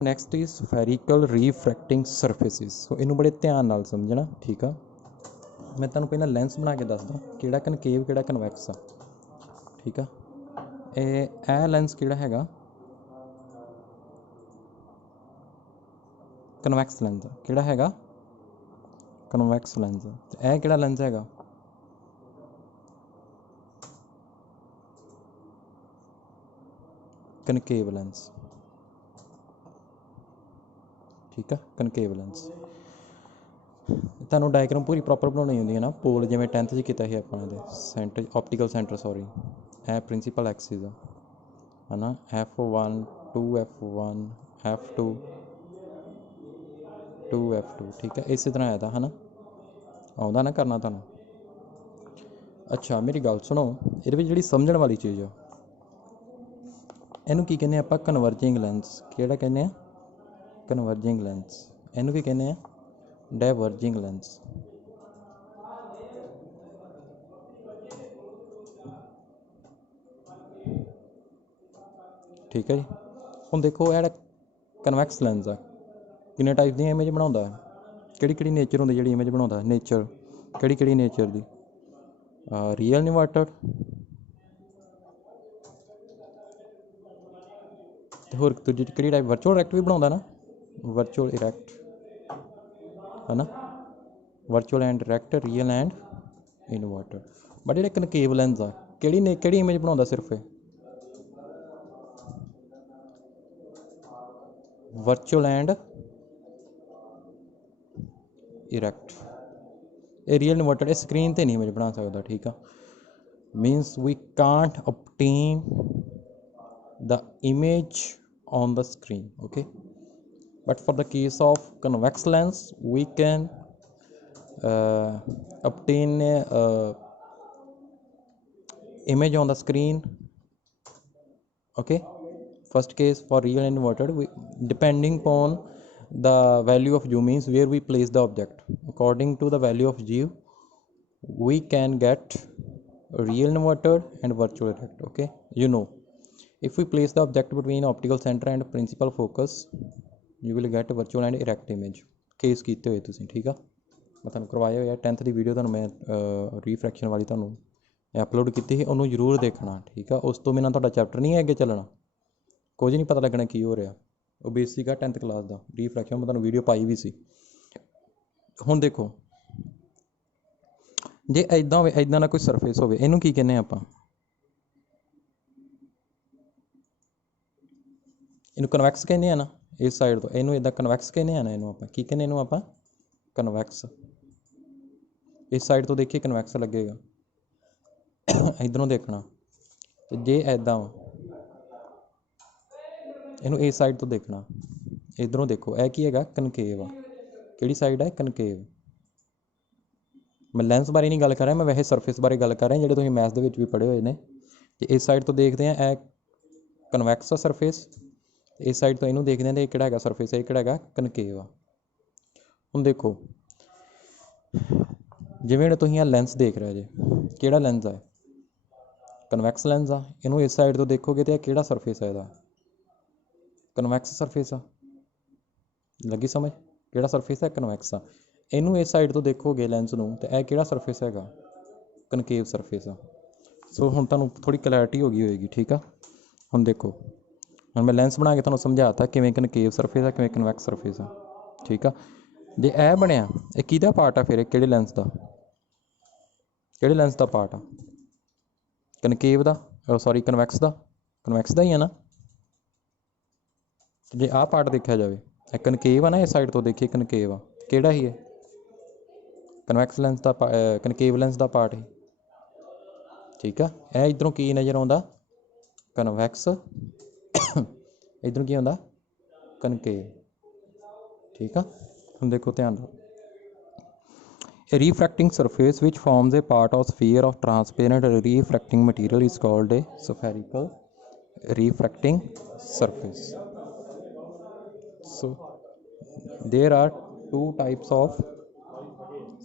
Next is ਸਫੈਰੀਕਲ ਰੀਫਰੈਕਟਿੰਗ ਸਰਫੇਸਿਸ। ਸੋ ਇਹਨੂੰ ਬੜੇ ਧਿਆਨ ਨਾਲ ਸਮਝਣਾ, ਠੀਕ ਆ। ਮੈਂ ਤੁਹਾਨੂੰ ਪਹਿਲਾਂ ਲੈਂਸ ਬਣਾ ਕੇ ਦੱਸਦਾ ਕਿਹੜਾ ਕਨਕੇਵ ਕਿਹੜਾ ਕਨਵੈਕਸ ਆ, ਠੀਕ ਆ। ਇਹ ਲੈਂਸ ਕਿਹੜਾ ਹੈਗਾ, ਕਨਵੈਕਸ ਲੈਂਸ ਕਿਹੜਾ ਹੈਗਾ, ਕਨਵੈਕਸ ਲੈਂਸ। ਤੇ ਇਹ ਕਿਹੜਾ ਲੈਂਸ ਹੈਗਾ, ਕਨਕੇਵ ਲੈਂਸ, ਠੀਕ ਆ, ਕਨਕੇਵ ਲੈਂਸ। ਤੁਹਾਨੂੰ ਡਾਇਗਰਾਮ ਪੂਰੀ ਪ੍ਰੋਪਰ ਬਣਾਉਣੀ ਹੁੰਦੀ ਹੈ ਨਾ, ਪੋਲ ਜਿਵੇਂ 10th 'ਚ ਕੀਤਾ ਸੀ ਆਪਾਂ ਦੇ ਸੈਂਟਰ ਆਪਟੀਕਲ ਸੈਂਟਰ, ਸੌਰੀ ਇਹ ਪ੍ਰਿੰਸੀਪਲ ਐਕਸਿਸ ਆ, ਹੈ ਨਾ। F1 2F1 F2 2F2, ਠੀਕ ਹੈ। ਇਸੇ ਤਰ੍ਹਾਂ ਆਇਆ ਹੈ ਨਾ, ਆਉਂਦਾ ਨਾ ਕਰਨਾ ਤੁਹਾਨੂੰ। ਅੱਛਾ ਮੇਰੀ ਗੱਲ ਸੁਣੋ, ਇਹਦੇ ਵਿੱਚ ਜਿਹੜੀ ਸਮਝਣ ਵਾਲੀ ਚੀਜ਼ ਆ, ਇਹਨੂੰ ਕੀ ਕਹਿੰਦੇ ਆਪਾਂ, ਕਨਵਰਜਿੰਗ ਲੈਂਸ। ਕਿਹੜਾ ਕਹਿੰਦੇ ਆ, ਕਨਵਰਜਿੰਗ ਲੈਂਸ। ਇਹਨੂੰ ਕੀ ਕਹਿੰਦੇ ਆ, ਡਾਇਵਰਜਿੰਗ ਲੈਂਸ। ਠੀਕ ਹੈ ਜੀ। ਹੁਣ ਦੇਖੋ ਇਹ ਜਿਹੜਾ ਕਨਵੈਕਸ ਲੈਂਸ ਆ, ਕਿੰਨੇ ਟਾਈਪ ਦੀਆਂ ਇਮੇਜ ਬਣਾਉਂਦਾ ਹੈ, ਕਿਹੜੀ ਕਿਹੜੀ ਨੇਚਰ ਹੁੰਦੀ ਜਿਹੜੀ ਇਮੇਜ ਬਣਾਉਂਦਾ, ਨੇਚਰ ਕਿਹੜੀ ਕਿਹੜੀ ਨੇਚਰ ਦੀ, ਰੀਅਲ ਇਨਵਰਟਡ, ਅਤੇ ਹੋਰ ਦੂਜੀ ਕਿਹੜੀ ਟਾਈਪ, ਵਰਚੁਅਲ ਇਰੈਕਟ ਵੀ ਬਣਾਉਂਦਾ ਨਾ, ਵਰਚੁਅਲ ਇਰੈਕਟ, ਹੈ ਨਾ, virtual and erect, real and inverted. But ਜਿਹੜੇ ਕਨਕੇਵ ਲੈਂਸ ਆ, ਕਿਹੜੀ ਇਮੇਜ ਬਣਾਉਂਦਾ, ਸਿਰਫ ਇਹ ਵਰਚੁਅਲ ਐਂਡ ਇਰੈਕਟ। ਇਹ ਰੀਅਲ ਇਨਵਰਟਡ, ਇਹ ਸਕਰੀਨ 'ਤੇ ਨਹੀਂ ਇਮੇਜ ਬਣਾ ਸਕਦਾ, ਠੀਕ ਆ। Means we can't obtain the image on the screen, okay, but for the case of convex lens we can obtain image on the screen, okay. First case for real and inverted, depending upon the value of u, means where we place the object. According to the value of g we can get real inverted and virtual effect, okay. You know, if we place the object between optical center and principal focus you will get virtual and erect image। Case ਕੀਤੇ ਹੋਏ ਤੁਸੀਂ, ਠੀਕ ਆ। ਮੈਂ ਤੁਹਾਨੂੰ ਕਰਵਾਇਆ ਹੋਇਆ 10th ਦੀ ਵੀਡੀਓ, ਤੁਹਾਨੂੰ ਮੈਂ ਰੀਫਰੈਕਸ਼ਨ ਵਾਲੀ ਤੁਹਾਨੂੰ ਅਪਲੋਡ ਕੀਤੀ ਸੀ, ਉਹਨੂੰ ਜ਼ਰੂਰ ਦੇਖਣਾ, ਠੀਕ ਆ। ਉਸ ਤੋਂ ਬਿਨਾਂ ਤੁਹਾਡਾ ਚੈਪਟਰ ਨਹੀਂ ਅੱਗੇ ਚੱਲਣਾ, ਕੁਝ ਨਹੀਂ ਪਤਾ ਲੱਗਣਾ ਕੀ ਹੋ ਰਿਹਾ। ਉਹ ਬੇਸਿਕ ਆ 10th ਕਲਾਸ ਦਾ ਰੀਫਰੈਕਸ਼ਨ, ਮੈਂ ਤੁਹਾਨੂੰ ਵੀਡੀਓ ਪਾਈ ਵੀ ਸੀ। ਹੁਣ ਦੇਖੋ, ਜੇ ਇੱਦਾਂ ਹੋਵੇ, ਇੱਦਾਂ ਦਾ ਕੋਈ ਸਰਫੇਸ ਹੋਵੇ, ਇਹਨੂੰ ਕੀ ਕਹਿੰਦੇ ਆਪਾਂ, ਇਹਨੂੰ ਕਨਵੈਕਸ ਕਹਿੰਦੇ ਆ ਨਾ, ਇਸ ਸਾਈਡ ਤੋਂ ਇਹਨੂੰ ਇੱਦਾਂ ਕਨਵੈਕਸ ਕਹਿੰਦੇ ਆ ਨਾ, ਇਹਨੂੰ ਆਪਾਂ ਕੀ ਕਹਿੰਦੇ, ਇਹਨੂੰ ਆਪਾਂ ਕਨਵੈਕਸ। ਇਸ ਸਾਈਡ ਤੋਂ ਦੇਖੀਏ ਕਨਵੈਕਸ ਲੱਗੇਗਾ, ਇੱਧਰੋਂ ਦੇਖਣਾ। ਤੇ ਜੇ ਇੱਦਾਂ ਇਹਨੂੰ ਇਸ ਸਾਈਡ ਤੋਂ ਦੇਖਣਾ, ਇੱਧਰੋਂ ਦੇਖੋ, ਇਹ ਕੀ ਹੈਗਾ, ਕਨਕੇਵ ਆ। ਕਿਹੜੀ ਸਾਈਡ ਹੈ, ਕਨਕੇਵ। ਮੈਂ ਲੈਂਸ ਬਾਰੇ ਨਹੀਂ ਗੱਲ ਕਰ ਰਿਹਾ, ਮੈਂ ਵੈਸੇ ਸਰਫੇਸ ਬਾਰੇ ਗੱਲ ਕਰ ਰਿਹਾ, ਜਿਹੜੇ ਤੁਸੀਂ ਮੈਥ ਦੇ ਵਿੱਚ ਵੀ ਪੜ੍ਹੇ ਹੋਏ ਨੇ। ਤੇ ਇਸ ਸਾਈਡ ਤੋਂ ਦੇਖਦੇ ਹਾਂ, ਇਹ ਕਨਵੈਕਸ ਆ ਸਰਫੇਸ। ਇਸ ਸਾਈਡ ਤੋਂ ਇਹਨੂੰ ਦੇਖਦੇ ਹਾਂ, ਤੇ ਇਹ ਕਿਹੜਾ ਹੈਗਾ ਸਰਫੇਸ, ਇਹ ਕਿਹੜਾ ਹੈਗਾ, ਕਨਕੇਵ ਆ। ਹੁਣ ਦੇਖੋ, ਜਿਵੇਂ ਤੁਸੀਂ ਆਹ ਲੈਂਸ ਦੇਖ ਰਹੇ ਜੇ, ਕਿਹੜਾ ਲੈਂਸ ਆ, ਕਨਵੈਕਸ ਲੈਂਸ ਆ। ਇਹਨੂੰ ਇਸ ਸਾਈਡ ਤੋਂ ਦੇਖੋਗੇ ਤੇ ਇਹ ਕਿਹੜਾ ਸਰਫੇਸ ਆ, ਇਹਦਾ ਕਨਵੈਕਸ ਸਰਫੇਸ ਆ। ਲੱਗੀ ਸਮਝ, ਕਿਹੜਾ ਸਰਫੇਸ ਹੈ, ਕਨਵੈਕਸ ਆ। ਇਹਨੂੰ ਇਸ ਸਾਈਡ ਤੋਂ ਦੇਖੋਗੇ ਲੈਂਸ ਨੂੰ, ਤੇ ਇਹ ਕਿਹੜਾ ਸਰਫੇਸ ਹੈਗਾ, ਕਨਕੇਵ ਸਰਫੇਸ ਆ। ਸੋ ਹੁਣ ਤੁਹਾਨੂੰ ਥੋੜ੍ਹੀ ਕਲੈਰਿਟੀ ਹੋ ਗਈ ਹੋਏਗੀ, ਠੀਕ ਆ। ਹੁਣ ਦੇਖੋ, ਹੁਣ ਮੈਂ ਲੈਂਸ ਬਣਾ ਕੇ ਤੁਹਾਨੂੰ ਸਮਝਾਤਾ ਕਿਵੇਂ ਕਨਕੇਵ ਸਰਫੇਸ ਆ, ਕਿਵੇਂ ਕਨਵੈਕਸ ਸਰਫੇਸ ਆ, ਠੀਕ ਆ। ਜੇ ਇਹ ਬਣਿਆ, ਇਹ ਕਿਹਦਾ ਪਾਰਟ ਆ ਫਿਰ, ਇਹ ਕਿਹੜੇ ਲੈਂਸ ਦਾ, ਕਿਹੜੇ ਲੈਂਸ ਦਾ ਪਾਰਟ ਆ, ਕਨਕੇਵ ਦਾ, ਸੌਰੀ ਕਨਵੈਕਸ ਦਾ, ਕਨਵੈਕਸ ਦਾ ਹੀ ਆ ਨਾ। ਜੇ ਆਹ ਪਾਰਟ ਦੇਖਿਆ ਜਾਵੇ, ਇਹ ਕਨਕੇਵ ਆ ਨਾ, ਇਸ ਸਾਈਡ ਤੋਂ ਦੇਖੀਏ ਕਨਕੇਵ ਆ, ਕਿਹੜਾ ਹੀ ਹੈ, ਕਨਵੈਕਸ ਲੈਂਸ ਦਾ, ਕਨਕੇਵ ਲੈਂਸ ਦਾ ਪਾਰਟ ਹੀ, ਠੀਕ ਆ। ਇਹ ਇੱਧਰੋਂ ਕੀ ਨਜ਼ਰ ਆਉਂਦਾ, ਕਨਵੈਕਸ, ਇੱਧਰੋਂ ਕੀ ਆਉਂਦਾ, ਕਨਕੇਵ, ਠੀਕ ਆ। ਹੁਣ ਦੇਖੋ ਧਿਆਨ ਨਾਲ, A refracting surface which forms a part of sphere of transparent refracting material is called a spherical refracting surface. So there are two types of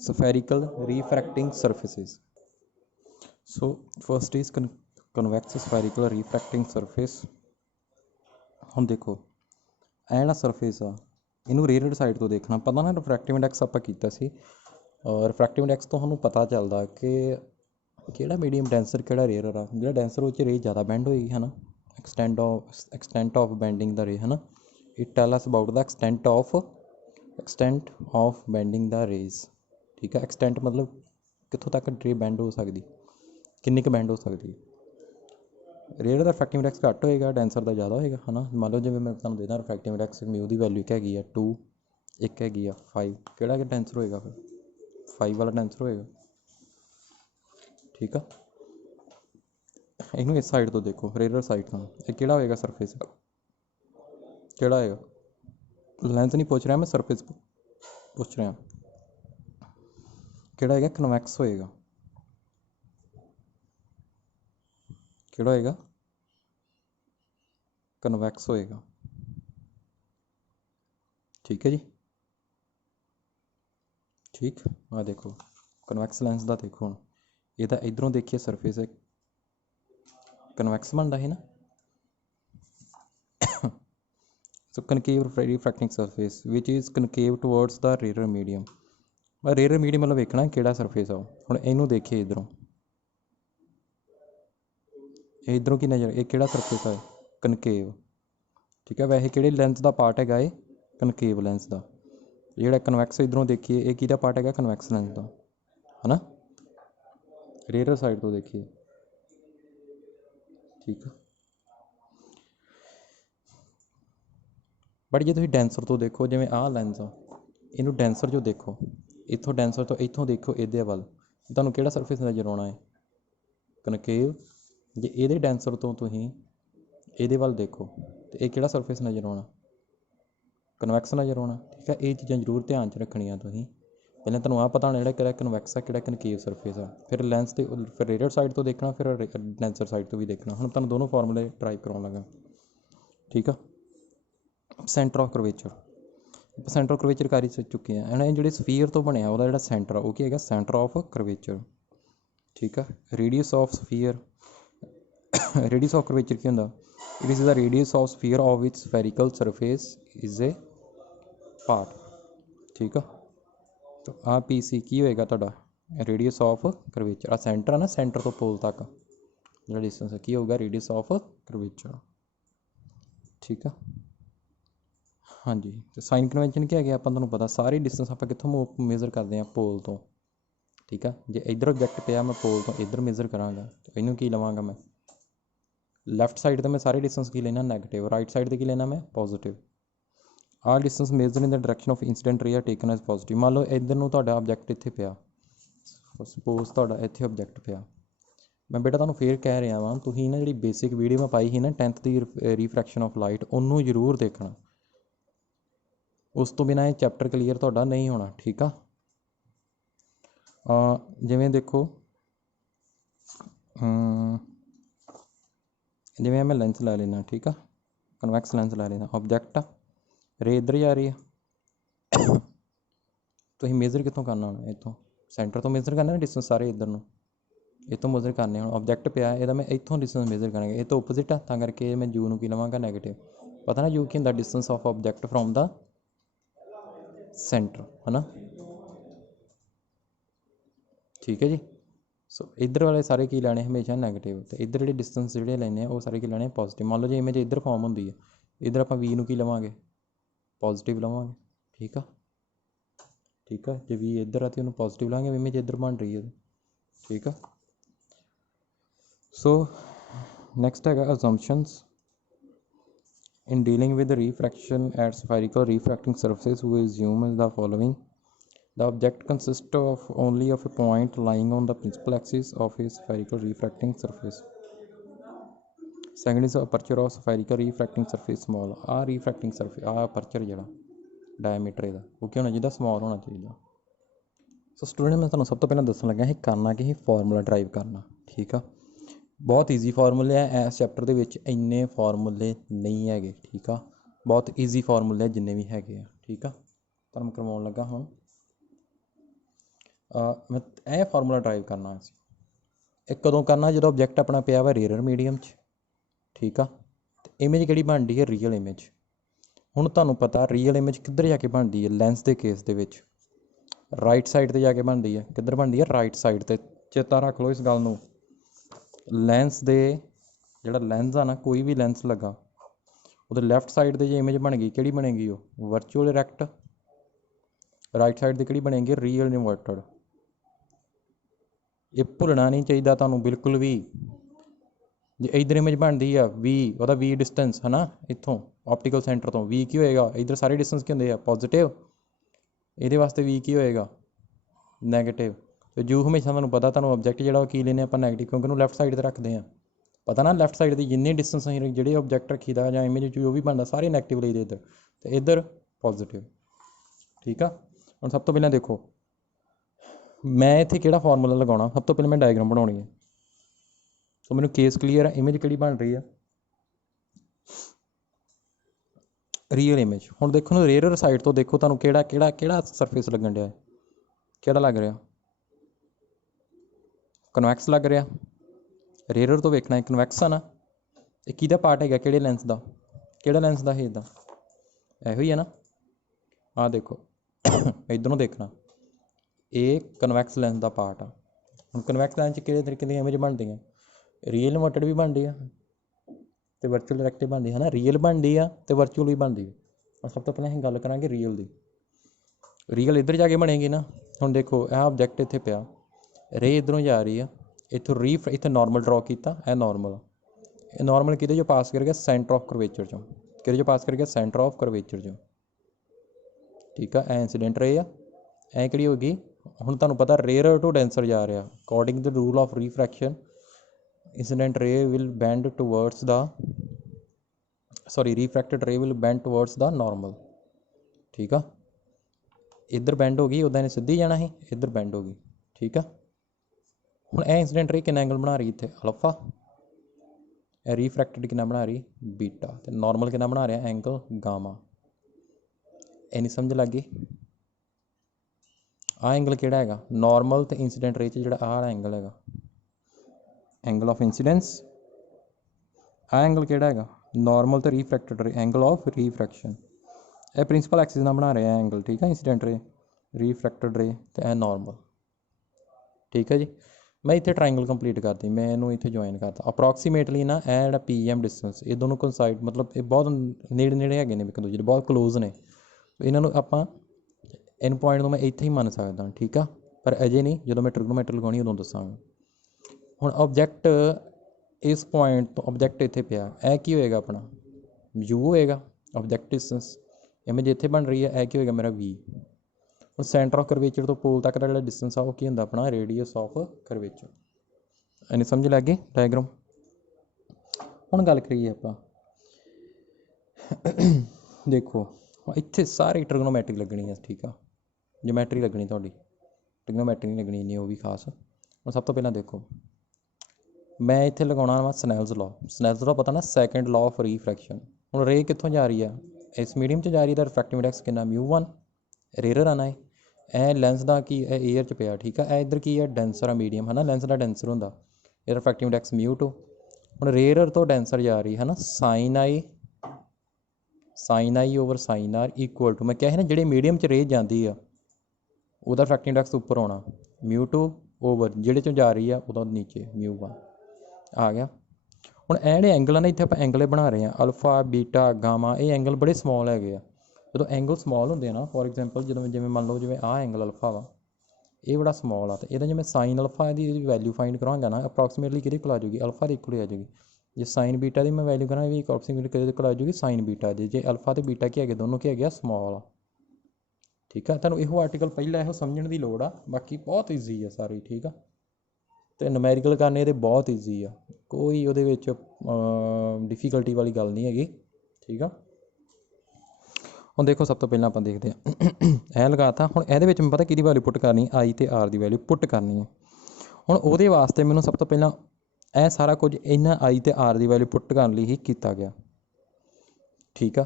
spherical refracting surfaces. So first is convex spherical refracting surface. ਹੁਣ ਦੇਖੋ, ਇਹ ਜਿਹੜਾ ਸਰਫੇਸ ਆ ਇਹਨੂੰ rare side ਤੋਂ ਦੇਖਣਾ। ਪਤਾ ਨਾ ਰਿਫਰੈਕਟਿਵ ਇੰਡੈਕਸ ਆਪਾਂ ਕੀਤਾ ਸੀ, ਰਿਫਰੈਕਟਿਵ ਇੰਡੈਕਸ ਤੋਂ ਸਾਨੂੰ ਪਤਾ ਚੱਲਦਾ ਕਿ ਕਿਹੜਾ ਮੀਡੀਅਮ ਡੈਂਸਰ ਕਿਹੜਾ ਰੇਅਰ ਆ। ਜਿਹੜਾ ਡੈਂਸਰ ਉਹ 'ਚ ਰੇ ਜ਼ਿਆਦਾ ਬੈਂਡ ਹੋਏਗੀ ਹੈ ਨਾ, extent of bending the ray ਹੈ ਨਾ। it tell us about the extent of bending the rays, ਠੀਕ ਹੈ। extent ਮਤਲਬ ਕਿੱਥੋਂ ਤੱਕ ਰੇ ਬੈਂਡ ਹੋ ਸਕਦੀ, ਕਿੰਨੀ ਕੁ ਬੈਂਡ ਹੋ ਸਕਦੀ। ਰੇਅਰ ਦਾ ਰਿਫਰੈਕਟਿਵ ਇੰਡੈਕਸ ਘੱਟ ਹੋਏਗਾ, ਡੈਂਸਰ ਦਾ ਜ਼ਿਆਦਾ ਹੋਏਗਾ ਹੈ ਨਾ। ਮੰਨ ਲਓ ਜਿਵੇਂ ਮੈਂ ਤੁਹਾਨੂੰ ਦੇਦਾ ਰਿਫਰੈਕਟਿਵ ਇੰਡੈਕਸ ਮਿਊ ਦੀ ਵੈਲਿਊ ਇੱਕ ਹੈਗੀ ਆ 2, ਇੱਕ ਹੈਗੀ ਆ 5, ਕਿਹੜਾ ਕਿ ਡੈਂਸਰ ਹੋਏਗਾ ਫਿਰ 5 ਵਾਲਾ ਡੈਂਸਰ ਹੋਏਗਾ, ਠੀਕ ਆ। ਇਹਨੂੰ ਇਸ ਸਾਈਡ ਤੋਂ ਦੇਖੋ, ਰੇਅਰ ਸਾਈਡ ਤੋਂ। ਇਹ ਕਿਹੜਾ ਹੋਏਗਾ ਸਰਫੇਸ, ਕਿਹੜਾ ਹੋਏਗਾ। ਲੈਂਥ ਨਹੀਂ ਪੁੱਛ ਰਿਹਾ ਮੈਂ, ਸਰਫੇਸ ਪੁੱਛ ਰਿਹਾ। ਕਿਹੜਾ ਹੋਏਗਾ, ਕਨਵੈਕਸ ਹੋਏਗਾ। ਕਿਹੜਾ ਹੋਏਗਾ, ਕਨਵੈਕਸ ਹੋਏਗਾ, ਠੀਕ ਹੈ ਜੀ। ਠੀਕ ਆ ਦੇਖੋ ਕਨਵੈਕਸ ਲੈਂਸ ਦਾ ਦੇਖੋ ਹੁਣ, ਇਹਦਾ ਇੱਧਰੋਂ ਦੇਖੀਏ ਸਰਫੇਸ ਕਨਵੈਕਸ ਬਣਦਾ ਹੈ ਨਾ। ਸੋ ਕਨਕੇਵ ਰਿਫਰੈਕਟਿੰਗ ਸਰਫੇਸ ਵਿਚ is concave towards the rarer medium. Rarer medium ਮਤਲਬ ਵੇਖਣਾ ਕਿਹੜਾ ਸਰਫੇਸ ਆ। ਹੁਣ ਇਹਨੂੰ ਦੇਖੀਏ ਇੱਧਰੋਂ, ਇੱਧਰੋਂ ਕੀ ਨਜ਼ਰ, ਇਹ ਕਿਹੜਾ ਸਰਫੇਸ ਆ, ਕਨਕੇਵ, ਠੀਕ ਹੈ। ਵੈਸੇ ਕਿਹੜੇ ਲੈਂਸ ਦਾ ਪਾਰਟ ਹੈਗਾ ਇਹ, ਕਨਕੇਵ ਲੈਂਸ ਦਾ। ਜਿਹੜਾ ਕਨਵੈਕਸ ਇੱਧਰੋਂ ਦੇਖੀਏ ਇਹ ਕਿਹਦਾ ਪਾਰਟ ਹੈਗਾ, ਕਨਵੈਕਸ ਲੈਂਸ ਦਾ ਹੈ ਨਾ। ਰੇਅਰ ਸਾਈਡ ਤੋਂ ਦੇਖੀਏ, ਠੀਕ ਆ। ਬਟ ਜੇ ਤੁਸੀਂ ਡੈਂਸਰ ਤੋਂ ਦੇਖੋ, ਜਿਵੇਂ ਆਹ ਲੈਂਸ ਆ, ਇਹਨੂੰ ਡੈਂਸਰ ਜੋ ਦੇਖੋ, ਇੱਥੋਂ ਡੈਂਸਰ ਤੋਂ ਇੱਥੋਂ ਦੇਖੋ ਇਹਦੇ ਵੱਲ, ਤੁਹਾਨੂੰ ਕਿਹੜਾ ਸਰਫੇਸ ਨਜ਼ਰ ਆਉਣਾ ਹੈ, ਕਨਕੇਵ। ਜੇ ਇਹਦੇ ਡੈਂਸਰ ਤੋਂ ਤੁਸੀਂ ਇਹਦੇ ਵੱਲ ਦੇਖੋ ਤਾਂ ਇਹ ਕਿਹੜਾ ਸਰਫੇਸ ਨਜ਼ਰ ਆਉਣਾ, ਕਨਵੈਕਸ ਨਜ਼ਰ ਆਉਣਾ, ਠੀਕ ਹੈ। ਇਹ ਚੀਜ਼ਾਂ ਜ਼ਰੂਰ ਧਿਆਨ 'ਚ ਰੱਖਣੀਆਂ ਤੁਸੀਂ। ਪਹਿਲਾਂ ਤੁਹਾਨੂੰ ਆਹ ਪਤਾ ਹੋਣਾ ਜਿਹੜਾ ਕਿਹੜਾ ਕਨਵੈਕਸ ਆ, ਕਿਹੜਾ ਕਨਕੇਵ ਸਰਫੇਸ ਆ। ਫਿਰ ਲੈਂਸ 'ਤੇ ਫਿਰ ਰੇਅਰ ਸਾਈਡ ਤੋਂ ਦੇਖਣਾ, ਫਿਰ ਡੈਂਸਰ ਸਾਈਡ ਤੋਂ ਵੀ ਦੇਖਣਾ। ਹੁਣ ਤੁਹਾਨੂੰ ਦੋਨੋਂ ਫਾਰਮੂਲੇ ਟਰਾਈ ਕਰਾਉਣ ਲੱਗਾ, ਠੀਕ ਆ। ਸੈਂਟਰ ਆਫ ਕਰਵੇਚਰ, ਆਪਾਂ ਸੈਂਟਰ ਆਫ ਕਰਵੇਚਰ ਕਰ ਹੀ ਚੁੱਕੇ ਹਾਂ। ਇਹਨਾਂ ਜਿਹੜੇ ਸਫੀਅਰ ਤੋਂ ਬਣਿਆ ਉਹਦਾ ਜਿਹੜਾ ਸੈਂਟਰ ਆ ਉਹ ਕੀ ਹੈਗਾ, ਸੈਂਟਰ ਆਫ ਕਰਵੇਚਰ, ਠੀਕ ਆ। Radius of sphere, radius of curvature ਕੀ ਹੁੰਦਾ, it is the radius of sphere of which spherical surface is a part, ਠੀਕ ਆ। ਤਾਂ ਆਹ ਪੀ ਸੀ ਕੀ ਹੋਏਗਾ ਤੁਹਾਡਾ, ਰੇਡੀਅਸ ਆਫ ਕਰਵੇਚਰ। ਆ ਸੈਂਟਰ ਆ ਨਾ, ਸੈਂਟਰ ਤੋਂ ਪੋਲ ਤੱਕ ਜਿਹੜਾ ਡਿਸਟੈਂਸ ਹੈ ਕੀ ਹੋਊਗਾ, ਰੇਡੀਅਸ ਆਫ ਕਰਵੇਚਰ, ਠੀਕ ਆ। ਹਾਂਜੀ, ਅਤੇ ਸਾਈਨ ਕਨਵੈਂਸ਼ਨ ਕੀ ਹੈਗੇ ਆਪਾਂ ਤੁਹਾਨੂੰ ਪਤਾ, ਸਾਰੀ ਡਿਸਟੈਂਸ ਆਪਾਂ ਕਿੱਥੋਂ ਮੇਜ਼ਰ ਕਰਦੇ ਹਾਂ, ਪੋਲ ਤੋਂ, ਠੀਕ ਆ। ਜੇ ਇੱਧਰ ਆਬਜੈਕਟ ਪਿਆ ਮੈਂ ਪੋਲ ਤੋਂ ਇੱਧਰ ਮੇਜ਼ਰ ਕਰਾਂਗਾ, ਇਹਨੂੰ ਕੀ ਲਵਾਂਗਾ ਮੈਂ, ਲੈਫਟ ਸਾਈਡ 'ਤੇ ਮੈਂ ਸਾਰੀ ਡਿਸਟੈਂਸ ਕੀ ਲੈਣਾ, ਨੈਗੇਟਿਵ। ਰਾਈਟ ਸਾਈਡ 'ਤੇ ਕੀ ਲੈਣਾ ਮੈਂ, ਪੋਜ਼ੀਟਿਵ। ਆਹ distance measure in the direction of incident ਰੇ ਆਰ ਟੇਕਨ ਐਜ਼ ਪੋਜ਼ੀਟਿਵ। ਮੰਨ ਲਓ ਇੱਧਰ ਨੂੰ ਤੁਹਾਡਾ ਆਬਜੈਕਟ ਇੱਥੇ ਪਿਆ, ਸਪੋਜ਼ ਤੁਹਾਡਾ ਇੱਥੇ ਆਬਜੈਕਟ ਪਿਆ। ਮੈਂ ਬੇਟਾ ਤੁਹਾਨੂੰ ਫੇਰ ਕਹਿ ਰਿਹਾ ਵਾਂ, ਤੁਸੀਂ ਨਾ ਜਿਹੜੀ ਬੇਸਿਕ ਵੀਡੀਓ ਮੈਂ ਪਾਈ ਸੀ ਨਾ 10th ਦੀ ਰੀਫਰੈਕਸ਼ਨ ਆਫ ਲਾਈਟ, ਉਹਨੂੰ ਜ਼ਰੂਰ ਦੇਖਣਾ। ਉਸ ਤੋਂ ਬਿਨਾਂ ਇਹ ਚੈਪਟਰ ਕਲੀਅਰ ਤੁਹਾਡਾ ਨਹੀਂ ਹੋਣਾ, ਠੀਕ ਆ। ਜਿਵੇਂ ਦੇਖੋ, ਜਿਵੇਂ ਮੈਂ ਲੈਂਸ ਲੈ ਲੈਣਾ, ਠੀਕ ਆ, ਕਨਵੈਕਸ ਲੈਂਸ ਲੈ ਲੈਣਾ। ਆਬਜੈਕਟ ਆ, ਰੇ ਇੱਧਰ ਜਾ ਰਹੀ ਆ, ਤੁਸੀਂ ਮੇਜ਼ਰ ਕਿੱਥੋਂ ਕਰਨਾ ਹੁਣ, ਇੱਥੋਂ ਸੈਂਟਰ ਤੋਂ ਮੇਜ਼ਰ ਕਰਨਾ ਨਾ ਡਿਸਟੈਂਸ ਸਾਰੇ ਇੱਧਰ ਨੂੰ, ਇਹ ਤੋਂ ਮੇਜ਼ਰ ਕਰਨੇ। ਹੁਣ ਆਬਜੈਕਟ ਪਿਆ, ਇਹਦਾ ਮੈਂ ਇੱਥੋਂ ਡਿਸਟੈਂਸ ਮੇਜ਼ਰ ਕਰਾਂਗਾ, ਇਹ ਤੋਂ ਓਪੋਜ਼ਿਟ ਆ, ਤਾਂ ਕਰਕੇ ਮੈਂ ਯੂ ਨੂੰ ਕੀ ਲਵਾਂਗਾ, ਨੈਗੇਟਿਵ। ਪਤਾ ਨਾ ਯੂ ਕੀ ਹੁੰਦਾ, distance of object from the centre, ਹੈ ਨਾ, ਠੀਕ ਹੈ ਜੀ। ਸੋ ਇੱਧਰ ਵਾਲੇ ਸਾਰੇ ਕੀ ਲੈਣੇ ਹਮੇਸ਼ਾ ਨੈਗੇਟਿਵ, ਅਤੇ ਇੱਧਰ ਜਿਹੜੇ ਡਿਸਟੈਂਸ ਜਿਹੜੇ ਲੈਣੇ ਆ ਉਹ ਸਾਰੇ ਕੀ ਲੈਣੇ ਪੋਜ਼ੀਟਿਵ। ਮੰਨ ਲਓ ਜੇ ਇਮੇਜ ਇੱਧਰ ਫੋਰਮ ਹੁੰਦੀ ਹੈ, ਇੱਧਰ ਆਪਾਂ ਵੀ ਨੂੰ ਕੀ ਲਵਾਂਗੇ, ਪੋਜ਼ੀਟਿਵ ਲਵਾਂਗੇ, ਠੀਕ ਆ। ਠੀਕ ਆ, ਜੇ ਵੀ ਇੱਧਰ ਆ ਤਾਂ ਉਹਨੂੰ ਪੋਜ਼ੀਟਿਵ ਲਾਂਗੇ, ਇਮੇਜ ਇੱਧਰ ਬਣ ਰਹੀ ਹੈ, ਠੀਕ ਆ। ਸੋ ਨੈਕਸਟ ਹੈਗਾ ਅਜ਼ੰਪਸ਼ਨਸ in dealing with the refraction at spherical refracting surfaces. We assume the following: the object consists of only of a point lying on the principal axis of a spherical refracting surface. Second is aperture of spherical refracting surface small. Refracting surface aperture ਜਿਹੜਾ diameter ਇਹਦਾ ਉਹ ਕੀ ਹੋਣਾ ਚਾਹੀਦਾ, small ਹੋਣਾ ਚਾਹੀਦਾ। ਸੋ ਸਟੂਡੈਂਟ ਮੈਂ ਤੁਹਾਨੂੰ ਸਭ ਤੋਂ ਪਹਿਲਾਂ ਦੱਸਣ ਲੱਗਾ ਸੀ ਕਰਨਾ ਕਿ ਫਾਰਮੂਲਾ ਡਰਾਈਵ ਕਰਨਾ, ਠੀਕ ਆ। ਬਹੁਤ ਈਜ਼ੀ ਫਾਰਮੂਲੇ ਆ, ਇਸ ਚੈਪਟਰ ਦੇ ਵਿੱਚ ਇੰਨੇ ਫਾਰਮੂਲੇ ਨਹੀਂ ਹੈਗੇ, ਠੀਕ ਆ। ਬਹੁਤ ਈਜ਼ੀ ਫਾਰਮੂਲੇ ਜਿੰਨੇ ਵੀ ਹੈਗੇ ਆ, ਠੀਕ ਆ। ਤੁਹਾਨੂੰ ਮੈਂ ਕਰਵਾਉਣ ਲੱਗਾ ਹੁਣ, ਮੈਂ ਇਹ ਫਾਰਮੂਲਾ ਡਰਾਈਵ ਕਰਨਾ ਸੀ। ਇਹ ਕਦੋਂ ਕਰਨਾ, ਜਦੋਂ ਆਬਜੈਕਟ ਆਪਣਾ ਪਿਆ ਵਾ ਰੇਅਰ ਮੀਡੀਅਮ 'ਚ, ਠੀਕ ਆ। ਅਤੇ ਇਮੇਜ ਕਿਹੜੀ ਬਣ ਰਹੀ ਹੈ, ਰੀਅਲ ਇਮੇਜ। ਹੁਣ ਤੁਹਾਨੂੰ ਪਤਾ ਰੀਅਲ ਇਮੇਜ ਕਿੱਧਰ ਜਾ ਕੇ ਬਣਦੀ ਹੈ, ਲੈਂਸ ਦੇ ਕੇਸ ਦੇ ਵਿੱਚ ਰਾਈਟ ਸਾਈਡ 'ਤੇ ਜਾ ਕੇ ਬਣਦੀ ਹੈ। ਕਿੱਧਰ ਬਣਦੀ ਹੈ? ਰਾਈਟ ਸਾਈਡ 'ਤੇ। ਚੇਤਾ ਰੱਖ ਲਓ ਇਸ ਗੱਲ ਨੂੰ। ਲੈਂਸ ਦੇ ਜਿਹੜਾ ਲੈਂਸ ਆ ਨਾ, ਕੋਈ ਵੀ ਲੈਂਸ ਲੱਗਾ ਉਹਦੇ ਲੈਫਟ ਸਾਈਡ 'ਤੇ ਜੇ ਇਮੇਜ ਬਣ ਗਈ, ਕਿਹੜੀ ਬਣੇਗੀ? ਉਹ ਵਰਚੁਅਲ ਰੈਕਟ। ਰਾਈਟ ਸਾਈਡ 'ਤੇ ਕਿਹੜੀ ਬਣੇਗੀ? Real inverted. ਇਹ ਭੁੱਲਣਾ ਨਹੀਂ ਚਾਹੀਦਾ ਤੁਹਾਨੂੰ ਬਿਲਕੁਲ ਵੀ। ਜੇ ਇੱਧਰ ਇਮੇਜ ਬਣਦੀ ਆ ਵੀ, ਉਹਦਾ ਵੀ ਡਿਸਟੈਂਸ ਹੈ ਨਾ, ਇੱਥੋਂ ਆਪਟੀਕਲ ਸੈਂਟਰ ਤੋਂ ਵੀ ਕੀ ਹੋਏਗਾ? ਇੱਧਰ ਸਾਰੇ ਡਿਸਟੈਂਸ ਕੀ ਹੁੰਦੇ ਆ? ਪੋਜ਼ੀਟਿਵ। ਇਹਦੇ ਵਾਸਤੇ ਵੀ ਕੀ ਹੋਏਗਾ? ਨੈਗੇਟਿਵ। ਅਤੇ ਜੋ ਹਮੇਸ਼ਾ ਤੁਹਾਨੂੰ ਪਤਾ, ਤੁਹਾਨੂੰ ਆਬਜੈਕਟ ਜਿਹੜਾ ਉਹ ਕੀ ਲੈਂਦੇ ਆਪਾਂ? ਨੈਗੇਟਿਵ, ਕਿਉਂਕਿ ਉਹਨੂੰ ਲੈਫਟ ਸਾਈਡ 'ਤੇ ਰੱਖਦੇ ਹਾਂ। ਪਤਾ ਨਾ ਲੈਫਟ ਸਾਈਡ ਦੀ ਜਿੰਨੇ ਡਿਸਟੈਂਸ ਅਸੀਂ ਜਿਹੜੇ ਆਬਜੈਕਟ ਰੱਖੀਦਾ ਜਾਂ ਇਮੇਜ ਜੋ ਵੀ ਬਣਦਾ ਸਾਰੇ ਨੈਗੇਟਿਵ ਲਈਦੇ ਇੱਧਰ, ਅਤੇ ਇੱਧਰ ਪੋਜ਼ੀਟਿਵ। ਠੀਕ ਆ। ਹੁਣ ਸਭ ਤੋਂ ਪਹਿਲਾਂ ਦੇਖੋ, ਮੈਂ ਇੱਥੇ ਕਿਹੜਾ ਫਾਰਮੂਲਾ ਲਗਾਉਣਾ? ਸਭ ਤੋਂ ਪਹਿਲਾਂ ਮੈਂ ਡਾਇਗਰਾਮ ਬਣਾਉਣੀ ਹੈ। ਸੋ ਮੈਨੂੰ ਕੇਸ ਕਲੀਅਰ ਹੈ। ਇਮੇਜ ਕਿਹੜੀ ਬਣ ਰਹੀ ਆ? Real image. ਹੁਣ ਦੇਖੋ ਨਾ, ਰੇਅਰ ਸਾਈਡ ਤੋਂ ਦੇਖੋ ਤੁਹਾਨੂੰ ਕਿਹੜਾ ਸਰਫੇਸ ਲੱਗਣ ਡਿਆ? ਕਿਹੜਾ ਲੱਗ ਰਿਹਾ? ਕਨਵੈਕਸ ਲੱਗ ਰਿਹਾ। ਰੇਅਰ ਤੋਂ ਵੇਖਣਾ ਕਨਵੈਕਸ ਆ ਨਾ। ਇਹ ਕਿਹਦਾ ਪਾਰਟ ਹੈਗਾ? ਕਿਹੜੇ ਲੈਂਸ ਦਾ? ਕਿਹੜਾ ਲੈਂਸ ਦਾ ਹੈ? ਇਹਦਾ ਇਹੋ ਹੀ ਹੈ ਨਾ। ਆਹ ਦੇਖੋ ਇੱਧਰੋਂ ਦੇਖਣਾ, ਇਹ ਕਨਵੈਕਸ ਲੈਂਸ ਦਾ ਪਾਰਟ ਆ। ਹੁਣ ਕਨਵੈਕਸ ਲੈਂਸ 'ਚ ਕਿਹੜੇ ਤਰੀਕੇ ਦੀਆਂ ਇਮੇਜ ਬਣਦੀਆਂ? ਰੀਅਲ ਇਨਵਰਟਡ ਵੀ ਬਣਦੀ ਆ ਅਤੇ ਵਰਚੁਅਲ ਡਾਇਰੈਕਟਿਵ ਬਣਦੀ ਹੈ ਨਾ। ਰੀਅਲ ਬਣਦੀ ਆ ਅਤੇ ਵਰਚੁਅਲ ਵੀ ਬਣਦੀ ਹੈ। ਸਭ ਤੋਂ ਪਹਿਲਾਂ ਅਸੀਂ ਗੱਲ ਕਰਾਂਗੇ ਰੀਅਲ ਦੀ। ਰੀਅਲ ਇੱਧਰ ਜਾ ਕੇ ਬਣੇਗੀ ਨਾ। ਹੁਣ ਦੇਖੋ, ਇਹ ਆਬਜੈਕਟ ਇੱਥੇ ਪਿਆ, ਰੇ ਇੱਧਰੋਂ ਜਾ ਰਹੀ ਆ, ਇੱਥੋਂ ਇੱਥੇ ਨੋਰਮਲ ਡਰੋ ਕੀਤਾ, ਇਹ ਨੋਰਮਲ। ਇਹ ਨੋਰਮਲ ਕਿਹਦੇ 'ਚੋਂ ਪਾਸ ਕਰ ਗਿਆ? ਸੈਂਟਰ ਆਫ ਕਰਵੇਚਰ 'ਚੋਂ। ਕਿਹਦੇ 'ਚੋਂ ਪਾਸ ਕਰ ਗਿਆ? ਸੈਂਟਰ ਆਫ ਕਰਵੇਚਰ 'ਚੋਂ। ਠੀਕ ਆ। ਇਹ ਇੰਸੀਡੈਂਟ ਰੇ ਆ। ਇਹ ਕਿਹੜੀ ਹੋ ਗਈ? ਹੁਣ ਤੁਹਾਨੂੰ ਪਤਾ ਰੇਅਰ ਟੂ ਡੈਂਸਰ ਜਾ ਰਿਹਾ। According the rule of refraction, incident ray will bend towards the refracted ray will bend towards the normal। ਠੀਕ ਆ। ਇੱਧਰ ਬੈਂਡ ਹੋ ਗਈ, ਉੱਦਾਂ ਇਹਨੇ ਸਿੱਧੀ ਜਾਣਾ ਸੀ, ਇੱਧਰ ਬੈਂਡ ਹੋ ਗਈ। ਠੀਕ ਆ। ਹੁਣ ਇਹ ਇੰਸੀਡੈਂਟ ਰੇ ਕਿੰਨਾ ਐਂਗਲ ਬਣਾ ਰਹੀ? ਇੱਥੇ ਅਲਫਾ। ਇਹ ਰੀਫਰੈਕਟਡ ਕਿੰਨਾ ਬਣਾ ਰਹੀ? ਬੀਟਾ। ਅਤੇ ਨੋਰਮਲ ਕਿੰਨਾ ਬਣਾ ਰਿਹਾ? ਐਂਗਲ ਗਾਮਾ। ਇਹ ਨਹੀਂ ਸਮਝ ਲੱਗ ਗਈ? ਆਹ ਐਂਗਲ ਕਿਹੜਾ ਹੈਗਾ? ਨੋਰਮਲ ਅਤੇ ਇੰਸੀਡੈਂਟ ਰੇ 'ਚ ਜਿਹੜਾ ਆਹ ਐਂਗਲ ਹੈਗਾ, ਐਂਗਲ ਆਫ ਇੰਸੀਡੈਂਸ। ਆਹ ਐਂਗਲ ਕਿਹੜਾ ਹੈਗਾ? ਨੋਰਮਲ ਅਤੇ ਰੀਫਰੈਕਟਡ ਰੇ, ਐਂਗਲ ਆਫ ਰੀਫਰੈਕਸ਼ਨ। ਇਹ ਪ੍ਰਿੰਸੀਪਲ ਐਕਸਿਸ ਨਾਲ ਬਣਾ ਰਿਹਾ ਐਂਗਲ। ਠੀਕ ਹੈ। ਇੰਸੀਡੈਂਟ ਰੇ, ਰੀਫਰੈਕਟਡ ਰੇ ਅਤੇ ਇਹ ਨੋਰਮਲ। ਠੀਕ ਹੈ ਜੀ। ਮੈਂ ਇੱਥੇ ਟਰਾਇੰਗਲ ਕੰਪਲੀਟ ਕਰਤੀ, ਮੈਂ ਇਹਨੂੰ ਇੱਥੇ ਜੁਆਇਨ ਕਰਤਾ। ਅਪਰੋਕਸੀਮੇਟਲੀ ਨਾ ਇਹ ਜਿਹੜਾ PM ਡਿਸਟੈਂਸ, ਇਹ ਦੋਨੋਂ ਕੋਇਨਸਾਈਡ, ਮਤਲਬ ਇਹ ਬਹੁਤ ਨੇੜੇ ਹੈਗੇ ਨੇ ਇੱਕ ਦੂਜੇ ਦੇ, ਬਹੁਤ ਕਲੋਜ਼ ਨੇ। ਇਹਨਾਂ ਨੂੰ ਆਪਾਂ ਇਨ ਪੁਆਇੰਟ ਨੂੰ ਮੈਂ ਇੱਥੇ ਹੀ ਮੰਨ ਸਕਦਾ। ਠੀਕ ਆ। ਪਰ ਅਜੇ ਨਹੀਂ, ਜਦੋਂ ਮੈਂ ਟ੍ਰਿਗਨੋਮੈਟਰੀ ਲਗਾਉਣੀ ਉਦੋਂ ਦੱਸਾਂਗਾ। ਹੁਣ ਆਬਜੈਕਟ ਇਸ ਪੁਆਇੰਟ ਤੋਂ, ਆਬਜੈਕਟ ਇੱਥੇ ਪਿਆ, ਇਹ ਕੀ ਹੋਏਗਾ? ਆਪਣਾ U ਹੋਏਗਾ। ਆਬਜੈਕਟ ਡਿਸਟੈਂਸ ਇਮੇਜ ਇੱਥੇ ਬਣ ਰਹੀ ਹੈ, ਇਹ ਕੀ ਹੋਏਗਾ? ਮੇਰਾ V। ਹੁਣ ਸੈਂਟਰ ਆਫ ਕਰਵੇਚਰ ਤੋਂ ਪੋਲ ਤੱਕ ਦਾ ਜਿਹੜਾ ਡਿਸਟੈਂਸ ਆ ਉਹ ਕੀ ਹੁੰਦਾ? ਆਪਣਾ ਰੇਡੀਅਸ ਆਫ ਕਰਵੇਚਰ। ਇਹਨੇ ਸਮਝ ਲੱਗ ਗਈ ਡਾਇਗਰਾਮ? ਹੁਣ ਗੱਲ ਕਰੀਏ ਆਪਾਂ, ਦੇਖੋ ਇੱਥੇ ਸਾਰੇ ਟ੍ਰਿਗਨੋਮੈਟਰੀ ਲੱਗਣੀ ਹੈ। ਠੀਕ ਆ। ਜਿਓਮੈਟਰੀ ਲੱਗਣੀ ਤੁਹਾਡੀ, ਟ੍ਰਿਗਨੋਮੈਟਰੀ ਨਹੀਂ ਲੱਗਣੀ ਇੰਨੀ ਉਹ ਵੀ ਖਾਸ। ਹੁਣ ਸਭ ਤੋਂ ਪਹਿਲਾਂ ਦੇਖੋ, ਮੈਂ ਇੱਥੇ ਲਗਾਉਣਾ ਵਾ ਸਨੈਲਜ਼ ਲਾਅ। ਸਨੈਲਜ਼ ਲਾਅ ਪਤਾ ਨਾ, ਸੈਕਿੰਡ ਲਾਅ ਆਫ ਰੀਫਰੈਕਸ਼ਨ। ਹੁਣ ਰੇ ਕਿੱਥੋਂ ਜਾ ਰਹੀ ਆ? ਇਸ ਮੀਡੀਅਮ 'ਚ ਜਾ ਰਹੀ ਦਾ। ਰਿਫਰੈਕਟਿਵ ਇੰਡੈਕਸ ਕਿੰਨਾ? μ1। ਰੇਅਰ ਆਣਾ ਹੈ। ਇਹ ਲੈਂਸ ਦਾ ਕੀ? ਇਹ ਏਅਰ 'ਚ ਪਿਆ। ਠੀਕ ਆ। ਇਹ ਇੱਧਰ ਕੀ ਹੈ? ਡੈਂਸਰ ਆ, ਮੀਡੀਅਮ ਹੈ ਨਾ। ਲੈਂਸ ਦਾ ਡੈਂਸਰ ਹੁੰਦਾ। ਇਹ ਰਿਫਰੈਕਟਿਵ ਇੰਡੈਕਸ μ2। ਹੁਣ ਰੇਅਰ ਤੋਂ ਡੈਂਸਰ ਜਾ ਰਹੀ ਹੈ ਨਾ, sign I over sign R equal to, ਮੈਂ ਕਿਹਾ ਸੀ ਨਾ ਜਿਹੜੇ ਮੀਡੀਅਮ 'ਚ ਰੇ ਜਾਂਦੀ ਆ ਉਹਦਾ ਰਿਫਰੈਕਟਿਵ ਇੰਡੈਕਸ ਉੱਪਰ ਆਉਣਾ, μ2 ਓਵਰ ਜਿਹੜੇ 'ਚੋਂ ਜਾ ਰਹੀ ਆ ਉਹਦਾ ਨੀਚੇ μ1 ਆ ਗਿਆ। ਹੁਣ ਇਹ ਜਿਹੜੇ ਐਂਗਲ ਆ ਨਾ, ਇੱਥੇ ਆਪਾਂ ਐਂਗਲ ਬਣਾ ਰਹੇ ਹਾਂ, ਅਲਫਾ, ਬੀਟਾ, ਗਾਮਾ। ਇਹ ਐਂਗਲ ਬੜੇ ਸਮੋਲ ਹੈਗੇ ਆ। ਜਦੋਂ ਐਂਗਲ ਸਮੋਲ ਹੁੰਦੇ ਆ ਨਾ, ਫੋਰ ਐਗਜ਼ਾਮਪਲ ਜਦੋਂ ਜਿਵੇਂ ਮੰਨ ਲਓ ਜਿਵੇਂ ਆਹ ਐਂਗਲ ਅਲਫਾ ਵਾ, ਇਹ ਬੜਾ ਸਮੋਲ ਆ, ਅਤੇ ਇਹਦਾ ਜੇ ਮੈਂ ਸਾਈਨ ਅਲਫਾ ਇਹਦੀ ਵੈਲਿਊ ਫਾਈਂਡ ਕਰਾਂਗਾ ਨਾ, ਅਪਰੋਕਸੀਮੇਟਲੀ ਕਿਹਦੇ ਕੋਲ ਆ ਜਾਊਗੀ? ਅਲਫਾ ਦੇ ਇਕੁਅਲ ਆ ਜਾਊਗੀ। ਜੇ ਸਾਈਨ ਬੀਟਾ ਦੀ ਮੈਂ ਵੈਲਿਊ ਕਰਾਂ, ਵੀ ਅਪਰੋਕਸੀਮੇਟਲੀ ਕਿਹਦੇ ਕੋਲ ਆ ਜਾਊਗੀ? ਸਾਈਨ ਬੀਟਾ ਦੀ। ਜੇ ਅਲਫਾ ਅਤੇ ਬੀਟਾ ਕੀ ਹੈਗੇ? ਦੋਨੋਂ ਕੀ ਹੈਗੇ ਆ? ਸਮੋਲ ਆ। ਠੀਕ ਆ। ਤੁਹਾਨੂੰ ਇਹੋ ਆਰਟੀਕਲ ਪਹਿਲਾਂ ਇਹੋ ਸਮਝਣ ਦੀ ਲੋੜ ਆ, ਬਾਕੀ ਬਹੁਤ ਈਜ਼ੀ ਆ ਸਾਰੇ। ਠੀਕ ਆ। ਅਤੇ ਨੁਮੈਰੀਕਲ ਕਰਨੇ ਇਹਦੇ ਬਹੁਤ ਈਜ਼ੀ ਆ, ਕੋਈ ਉਹਦੇ ਵਿੱਚ ਡਿਫੀਕਲਟੀ ਵਾਲੀ ਗੱਲ ਨਹੀਂ ਹੈਗੀ। ਠੀਕ ਆ। ਹੁਣ ਦੇਖੋ, ਸਭ ਤੋਂ ਪਹਿਲਾਂ ਆਪਾਂ ਦੇਖਦੇ ਹਾਂ, ਇਹ ਲਗਾਤਾ। ਹੁਣ ਇਹਦੇ ਵਿੱਚ ਮੈਂ ਪਤਾ ਕਿਹਦੀ ਵੈਲਿਊ ਪੁੱਟ ਕਰਨੀ? I ਅਤੇ R ਦੀ ਵੈਲਿਊ ਪੁੱਟ ਕਰਨੀ ਹੈ। ਹੁਣ ਉਹਦੇ ਵਾਸਤੇ ਮੈਨੂੰ ਸਭ ਤੋਂ ਪਹਿਲਾਂ ਇਹ ਸਾਰਾ ਕੁਝ ਇਹਨਾਂ I ਅਤੇ R ਦੀ ਵੈਲਿਊ ਪੁੱਟ ਕਰਨ ਲਈ ਹੀ ਕੀਤਾ ਗਿਆ। ਠੀਕ ਆ।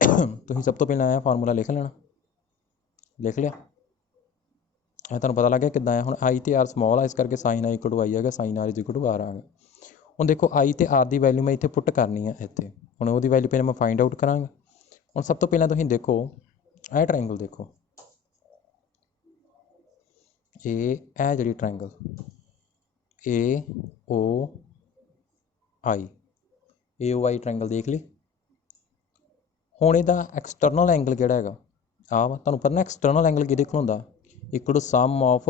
ਤੁਸੀਂ ਸਭ ਤੋਂ ਪਹਿਲਾਂ ਇਹ ਫਾਰਮੂਲਾ ਲਿਖ ਲੈਣਾ। ਲਿਖ ਲਿਆ? ਇਹ ਤੁਹਾਨੂੰ ਪਤਾ ਲੱਗ ਗਿਆ ਕਿੱਦਾਂ ਆ। ਹੁਣ I ਅਤੇ R ਸਮੋਲ ਆ, ਇਸ ਕਰਕੇ sign I equal to I ਆ ਗਿਆ, sign R equal to R ਆ ਗਿਆ। ਹੁਣ ਦੇਖੋ I ਅਤੇ R ਦੀ ਵੈਲਿਊ ਮੈਂ ਇੱਥੇ ਪੁੱਟ ਕਰਨੀ ਆ ਇੱਥੇ। ਹੁਣ ਉਹਦੀ ਵੈਲਿਊ ਪਹਿਲਾਂ ਮੈਂ ਫਾਈਂਡ ਆਊਟ ਕਰਾਂਗਾ। ਹੁਣ ਸਭ ਤੋਂ ਪਹਿਲਾਂ ਤੁਸੀਂ ਦੇਖੋ ਇਹ ਟਰਾਇੰਗਲ ਦੇਖੋ, ਇਹ ਜਿਹੜੀ ਟਰਾਇੰਗਲ AOI ਟਰਾਇੰਗਲ ਦੇਖ ਲਈ। ਹੁਣ ਇਹਦਾ ਐਕਸਟਰਨਲ ਐਂਗਲ ਕਿਹੜਾ ਹੈਗਾ, ਆਹ ਵਾ। ਤੁਹਾਨੂੰ ਪਤਾ ਨਾ ਐਕਸਟਰਨਲ ਐਂਗਲ ਕਿਹਦੇ ਕੋਲ ਹੁੰਦਾ, equal to sum of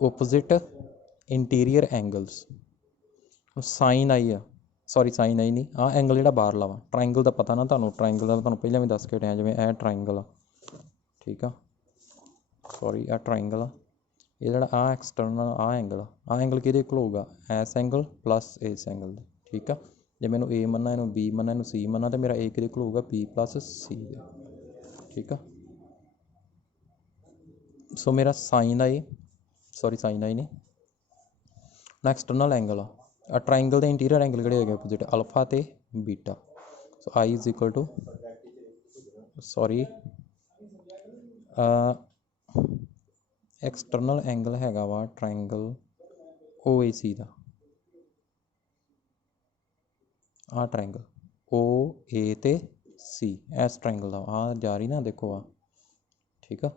opposite interior angles. Sine I ਆ, ਸੌਰੀ ਸਾਈਨ ਆਈ ਨਹੀਂ, ਆਹ ਐਂਗਲ ਜਿਹੜਾ ਬਾਹਰਲਾ ਵਾ। ਟਰਾਇੰਗਲ ਦਾ ਪਤਾ ਨਾ ਤੁਹਾਨੂੰ, ਟਰਾਇੰਗਲ ਦਾ ਤੁਹਾਨੂੰ ਪਹਿਲਾਂ ਵੀ ਦੱਸ ਕੇ ਹਟਿਆ, ਜਿਵੇਂ ਇਹ ਟਰਾਇੰਗਲ ਆ, ਠੀਕ ਆ, ਸੌਰੀ ਆਹ ਟਰਾਇੰਗਲ ਆ, ਇਹ ਜਿਹੜਾ ਆਹ ਐਕਸਟਰਨਲ ਆਹ ਐਂਗਲ ਕਿਹਦੇ ਕੋਲ ਹੋਊਗਾ, ਐਸ ਐਂਗਲ ਪਲੱਸ ਇਸ ਐਂਗਲ ਦੇ, ਠੀਕ ਆ। ਜੇ ਮੈਨੂੰ A ਮੰਨਣਾ, ਇਹਨੂੰ B ਮੰਨਣਾ, ਇਹਨੂੰ C ਮੰਨਣਾ, ਤਾਂ ਮੇਰਾ A ਕਿਹਦੇ ਕੋਲ ਹੋਊਗਾ, B ਪਲੱਸ C ਦੇ, ਠੀਕ ਆ। ਸੋ ਮੇਰਾ sign I, sorry sign I ਨਹੀਂ, ਨਾ ਐਕਸਟਰਨਲ ਐਂਗਲ ਆ ਟਰਾਇੰਗਲ ਦੇ ਇੰਟੀਰੀਅਰ ਐਂਗਲ ਕਿਹੜੇ ਹੈਗੇ ਅਪੋਜ਼ਿਟ, ਅਲਫਾ ਤੇ beta. So I is equal to, sorry external angle ਹੈਗਾ ਵਾ ਟਰਾਇੰਗਲ OAC ਦਾ, ਆਹ ਟਰਾਇੰਗਲ OA ਤੇ C, ਇਸ ਟਰਾਇੰਗਲ ਦਾ ਆਹ ਜਾ ਰਹੀ ਨਾ, ਦੇਖੋ ਆ, ਠੀਕ ਆ।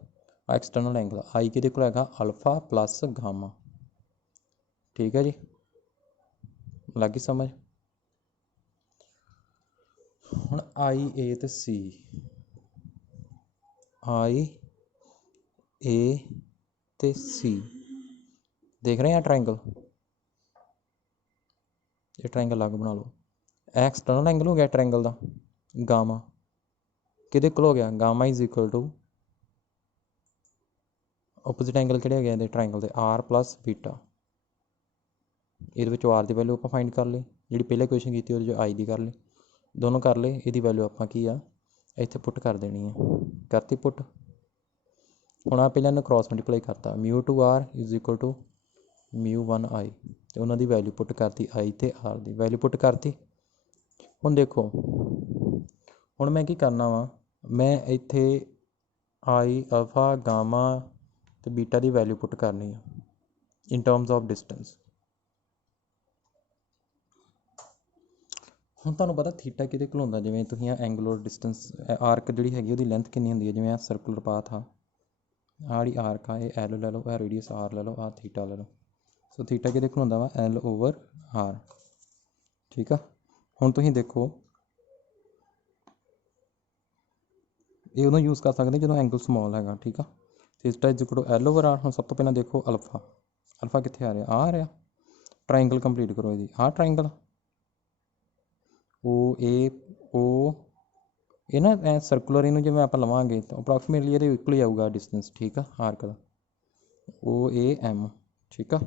ਆ ਐਕਸਟਰਨਲ ਐਂਗਲ I ਕਿਹਦੇ ਕੋਲ ਹੈਗਾ, ਅਲਫਾ ਪਲੱਸ ਗਾਮਾ, ਠੀਕ ਹੈ ਜੀ, ਲੱਗ ਗਈ ਸਮਝ। ਹੁਣ IA ਤੇ C, IA ਤੇ C ਦੇਖ ਰਹੇ ਆ ਟਰਾਇੰਗਲ, ਇਹ ਟਰਾਇੰਗਲ ਅਲੱਗ ਬਣਾ ਲਓ। ਇਹ ਐਕਸਟਰਨਲ ਐਂਗਲ ਹੋ ਗਿਆ ਟਰਾਇੰਗਲ ਦਾ, ਗਾਮਾ ਕਿਹਦੇ ਕੋਲ ਹੋ ਗਿਆ, gamma is equal to opposite angle ਕਿਹੜੇ ਹੈਗੇ ਇਹਦੇ ਟਰਾਇੰਗਲ ਦੇ, R ਪਲੱਸ ਬੀਟਾ। ਇਹਦੇ ਵਿੱਚੋਂ R ਦੀ ਵੈਲਿਊ ਆਪਾਂ ਫਾਈਂਡ ਕਰ ਲਈ, ਜਿਹੜੀ ਪਹਿਲੇ ਕੁਐਸਚਨ ਕੀਤੀ ਉਹਦੇ 'ਚ I ਦੀ ਕਰ ਲਈ, ਦੋਨੋਂ ਕਰ ਲਏ। ਇਹਦੀ ਵੈਲਿਊ ਆਪਾਂ ਕੀ ਆ ਇੱਥੇ ਪੁੱਟ ਕਰ ਦੇਣੀ ਆ, ਕਰਤੀ ਪੁੱਟ। ਹੁਣ ਆ ਪਹਿਲਾਂ ਇਹਨੂੰ ਕ੍ਰੋਸ ਮਲਟੀਪਲਾਈ ਕਰਤਾ, μ2R is equal to μ1I, ਅਤੇ ਉਹਨਾਂ ਦੀ ਵੈਲਿਊ ਪੁੱਟ ਕਰਤੀ, I ਅਤੇ R ਦੀ ਵੈਲਿਊ ਪੁੱਟ ਕਰਤੀ। ਹੁਣ ਦੇਖੋ, ਹੁਣ ਮੈਂ ਕੀ ਕਰਨਾ ਵਾ, ਮੈਂ ਇੱਥੇ I ਅਲਫਾ ਗਾਮਾ ਅਤੇ ਬੀਟਾ ਦੀ ਵੈਲਿਊ ਪੁੱਟ ਕਰਨੀ ਆ ਇਨ ਟਰਮਸ ਆਫ ਡਿਸਟੈਂਸ। ਹੁਣ ਤੁਹਾਨੂੰ ਪਤਾ ਥੀਟਾ ਕਿਹਦੇ ਕੋਲ ਹੁੰਦਾ, ਜਿਵੇਂ ਤੁਸੀਂ ਐਂਗੂਲਰ ਡਿਸਟੈਂਸ ਆਰਕ ਜਿਹੜੀ ਹੈਗੀ ਉਹਦੀ ਲੈਂਥ ਕਿੰਨੀ ਹੁੰਦੀ ਹੈ, ਜਿਵੇਂ ਆਹ ਸਰਕੂਲਰ ਪਾਥ ਆ, ਆਹ ਜਿਹੜੀ ਆਰਕ ਆ ਇਹ L ਲੈ ਲਓ, ਇਹ ਰੇਡੀਅਸ R ਲੈ ਲਓ, ਆਹ ਥੀਟਾ ਲੈ ਲਓ। ਸੋ ਥੀਟਾ ਕਿਹਦੇ ਕੋਲ ਹੁੰਦਾ ਵਾ, L/R, ਠੀਕ ਆ। ਹੁਣ ਤੁਸੀਂ ਦੇਖੋ, ਇਹ ਉਦੋਂ ਯੂਜ਼ ਕਰ ਸਕਦੇ ਜਦੋਂ ਐਂਗਲ ਸਮੋਲ ਹੈਗਾ, ਠੀਕ ਆ। Theta is equal to L/R। ਹੁਣ ਸਭ ਤੋਂ ਪਹਿਲਾਂ ਦੇਖੋ ਅਲਫਾ ਕਿੱਥੇ ਆ ਰਿਹਾ, ਆ ਰਿਹਾ। ਟਰਾਇੰਗਲ ਕੰਪਲੀਟ ਕਰੋ ਇਹਦੀ, ਆਹ ਟਰਾਇੰਗਲ ਉਹ ਇਹ ਨਾ ਐ ਸਰਕੂਲਰ, ਇਹਨੂੰ ਜਿਵੇਂ ਆਪਾਂ ਲਵਾਂਗੇ ਤਾਂ ਅਪਰੋਕਸੀਮੇਟਲੀ ਇਹਦੇ ਇਕੁਅਲ ਹੀ ਆਊਗਾ ਡਿਸਟੈਂਸ, ਠੀਕ ਆ, ਆਰਕ ਦਾ OAM, ਠੀਕ ਆ।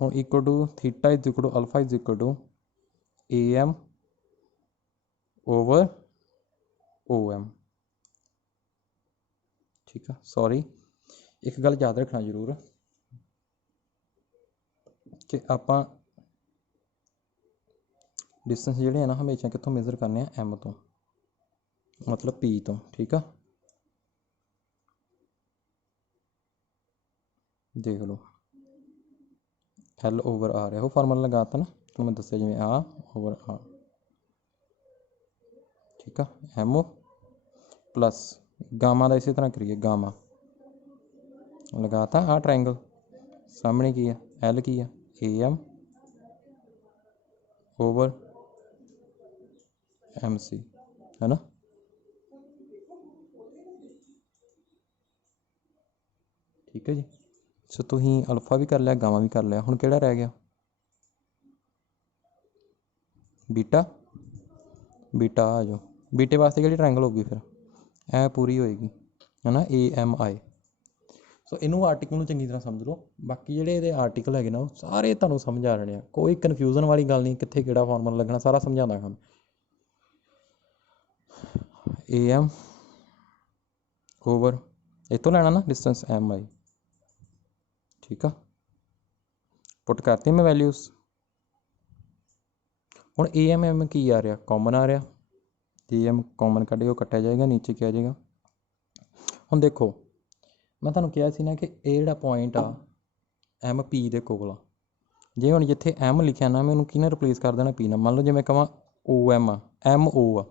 ਹੁਣ equal to theta is equal to alpha is equal to AM over OM, ਠੀਕ ਆ। ਸੌਰੀ ਇੱਕ ਗੱਲ ਯਾਦ ਰੱਖਣਾ ਜ਼ਰੂਰ ਕਿ ਆਪਾਂ ਡਿਸਟੈਂਸ ਜਿਹੜੇ ਆ ਨਾ ਹਮੇਸ਼ਾ ਕਿੱਥੋਂ ਮੇਜ਼ਰ ਕਰਨੇ ਆ, M ਤੋਂ, ਮਤਲਬ P ਤੋਂ, ਠੀਕ ਆ। ਦੇਖ ਲਓ L/R ਇਹੋ ਫਾਰਮੂਲਾ ਲਗਾਤਾ ਨਾ ਤੁਹਾਨੂੰ ਮੈਂ ਦੱਸਿਆ, ਜਿਵੇਂ A/R, ਠੀਕ ਆ। MO ਪਲੱਸ ਗਾਮਾ ਦਾ ਇਸੇ ਤਰ੍ਹਾਂ ਕਰੀਏ, ਗਾਮਾ ਲਗਾਤਾ, ਆਹ ਟਰਾਇੰਗਲ ਸਾਹਮਣੇ ਕੀ ਆ, L ਕੀ ਆ, AM ਓਵਰ MC, ਹੈ ਨਾ। ਠੀਕ ਹੈ ਜੀ। ਸੋ ਤੁਸੀਂ ਅਲਫਾ ਵੀ ਕਰ ਲਿਆ, ਗਾਮਾ ਵੀ ਕਰ ਲਿਆ, ਹੁਣ ਕਿਹੜਾ ਰਹਿ ਗਿਆ, ਬੀਟਾ ਆ ਜਾਓ। ਬੀਟੇ ਵਾਸਤੇ ਕਿਹੜੀ ਟਰਾਇੰਗਲ ਹੋਊਗੀ ਫਿਰ, ਇਹ ਪੂਰੀ ਹੋਏਗੀ, ਹੈ ਨਾ, AMI। ਸੋ ਇਹਨੂੰ ਆਰਟੀਕਲ ਨੂੰ ਚੰਗੀ ਤਰ੍ਹਾਂ ਸਮਝ ਲਓ, ਬਾਕੀ ਜਿਹੜੇ ਇਹਦੇ ਆਰਟੀਕਲ ਹੈਗੇ ਨਾ ਉਹ ਸਾਰੇ ਤੁਹਾਨੂੰ ਸਮਝ ਆ ਰਹੇ ਆ, ਕੋਈ ਕਨਫਿਊਜ਼ਨ ਵਾਲੀ ਗੱਲ ਨਹੀਂ, ਕਿੱਥੇ ਕਿਹੜਾ ਫਾਰਮੂਲਾ ਲੱਗਣਾ ਸਾਰਾ ਸਮਝਾਉਂਦਾ ਹਾਂ। AM ਓਵਰ ਇੱਥੋਂ ਲੈਣਾ ਨਾ ਡਿਸਟੈਂਸ MI, ਠੀਕ ਆ, ਪੁੱਟ ਕਰਤੀ ਮੈਂ ਵੈਲਿਊਜ਼। ਹੁਣ AM ਕੀ ਆ ਰਿਹਾ, ਕਾਮਨ ਆ ਰਿਹਾ, AM ਕਾਮਨ ਕੱਢ ਕੇ ਕੱਟਿਆ ਜਾਏਗਾ, ਨੀਚੇ ਕੀ ਆ ਜਾਏਗਾ। ਹੁਣ ਦੇਖੋ ਮੈਂ ਤੁਹਾਨੂੰ ਕਿਹਾ ਸੀ ਨਾ ਕਿ ਇਹ ਜਿਹੜਾ ਪੁਆਇੰਟ ਆ MP ਦੇ ਕੋਲ ਆ, ਜੇ ਹੁਣ ਜਿੱਥੇ M ਲਿਖਿਆ ਨਾ ਮੈਂ ਉਹਨੂੰ ਕਿਹਨੇ ਰਿਪਲੇਸ ਕਰ ਦੇਣਾ, P ਨਾਲ। ਮੰਨ ਲਓ ਜੇ ਮੈਂ ਕਹਾਂ OM ਆ, MO ਆ,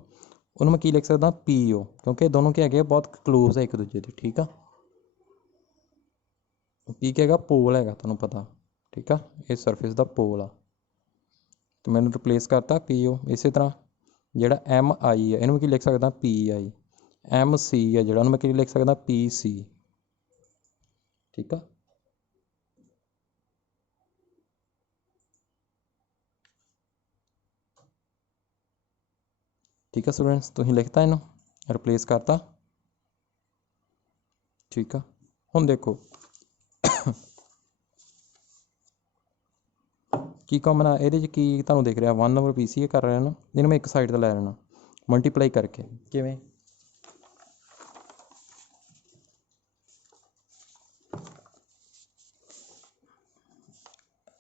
ਉਹਨੂੰ ਮੈਂ ਕੀ ਲਿਖ ਸਕਦਾ PO, ਕਿਉਂਕਿ ਦੋਨੋਂ ਕੀ ਹੈਗੇ ਬਹੁਤ ਕਲੋਜ਼ ਹੈ ਇੱਕ ਦੂਜੇ ਦੇ। ਠੀਕ ਆ, P ਕੀ ਹੈਗਾ ਪੋਲ ਹੈਗਾ, ਤੁਹਾਨੂੰ ਪਤਾ। ਠੀਕ ਆ, ਇਹ ਸਰਫੇਸ ਦਾ ਪੋਲ ਆ, ਤੇ ਮੈਨੂੰ ਰਿਪਲੇਸ ਕਰਤਾ PO। ਇਸੇ ਤਰ੍ਹਾਂ ਜਿਹੜਾ MI ਹੈ ਇਹਨੂੰ ਮੈਂ ਕੀ ਲਿਖ ਸਕਦਾ PI। MC ਹੈ ਜਿਹੜਾ ਉਹਨੂੰ ਮੈਂ ਕੀ ਲਿਖ ਸਕਦਾ PC। ਠੀਕ ਆ, ਠੀਕ ਆ ਸਟੂਡੈਂਟਸ, ਤੁਸੀਂ ਲਿਖਤਾ ਇਹਨੂੰ, ਰਿਪਲੇਸ ਕਰਤਾ। ਠੀਕ ਆ, ਹੁਣ ਦੇਖੋ ਕੀ ਕਾਮਨ ਆ ਇਹਦੇ 'ਚ, ਕੀ ਤੁਹਾਨੂੰ ਦਿਖ ਰਿਹਾ 1/PC ਕਰ ਰਿਹਾ ਨਾ, ਇਹਨੂੰ ਮੈਂ ਇੱਕ ਸਾਈਡ 'ਤੇ ਲੈ ਲੈਣਾ ਮਲਟੀਪਲਾਈ ਕਰਕੇ। ਕਿਵੇਂ?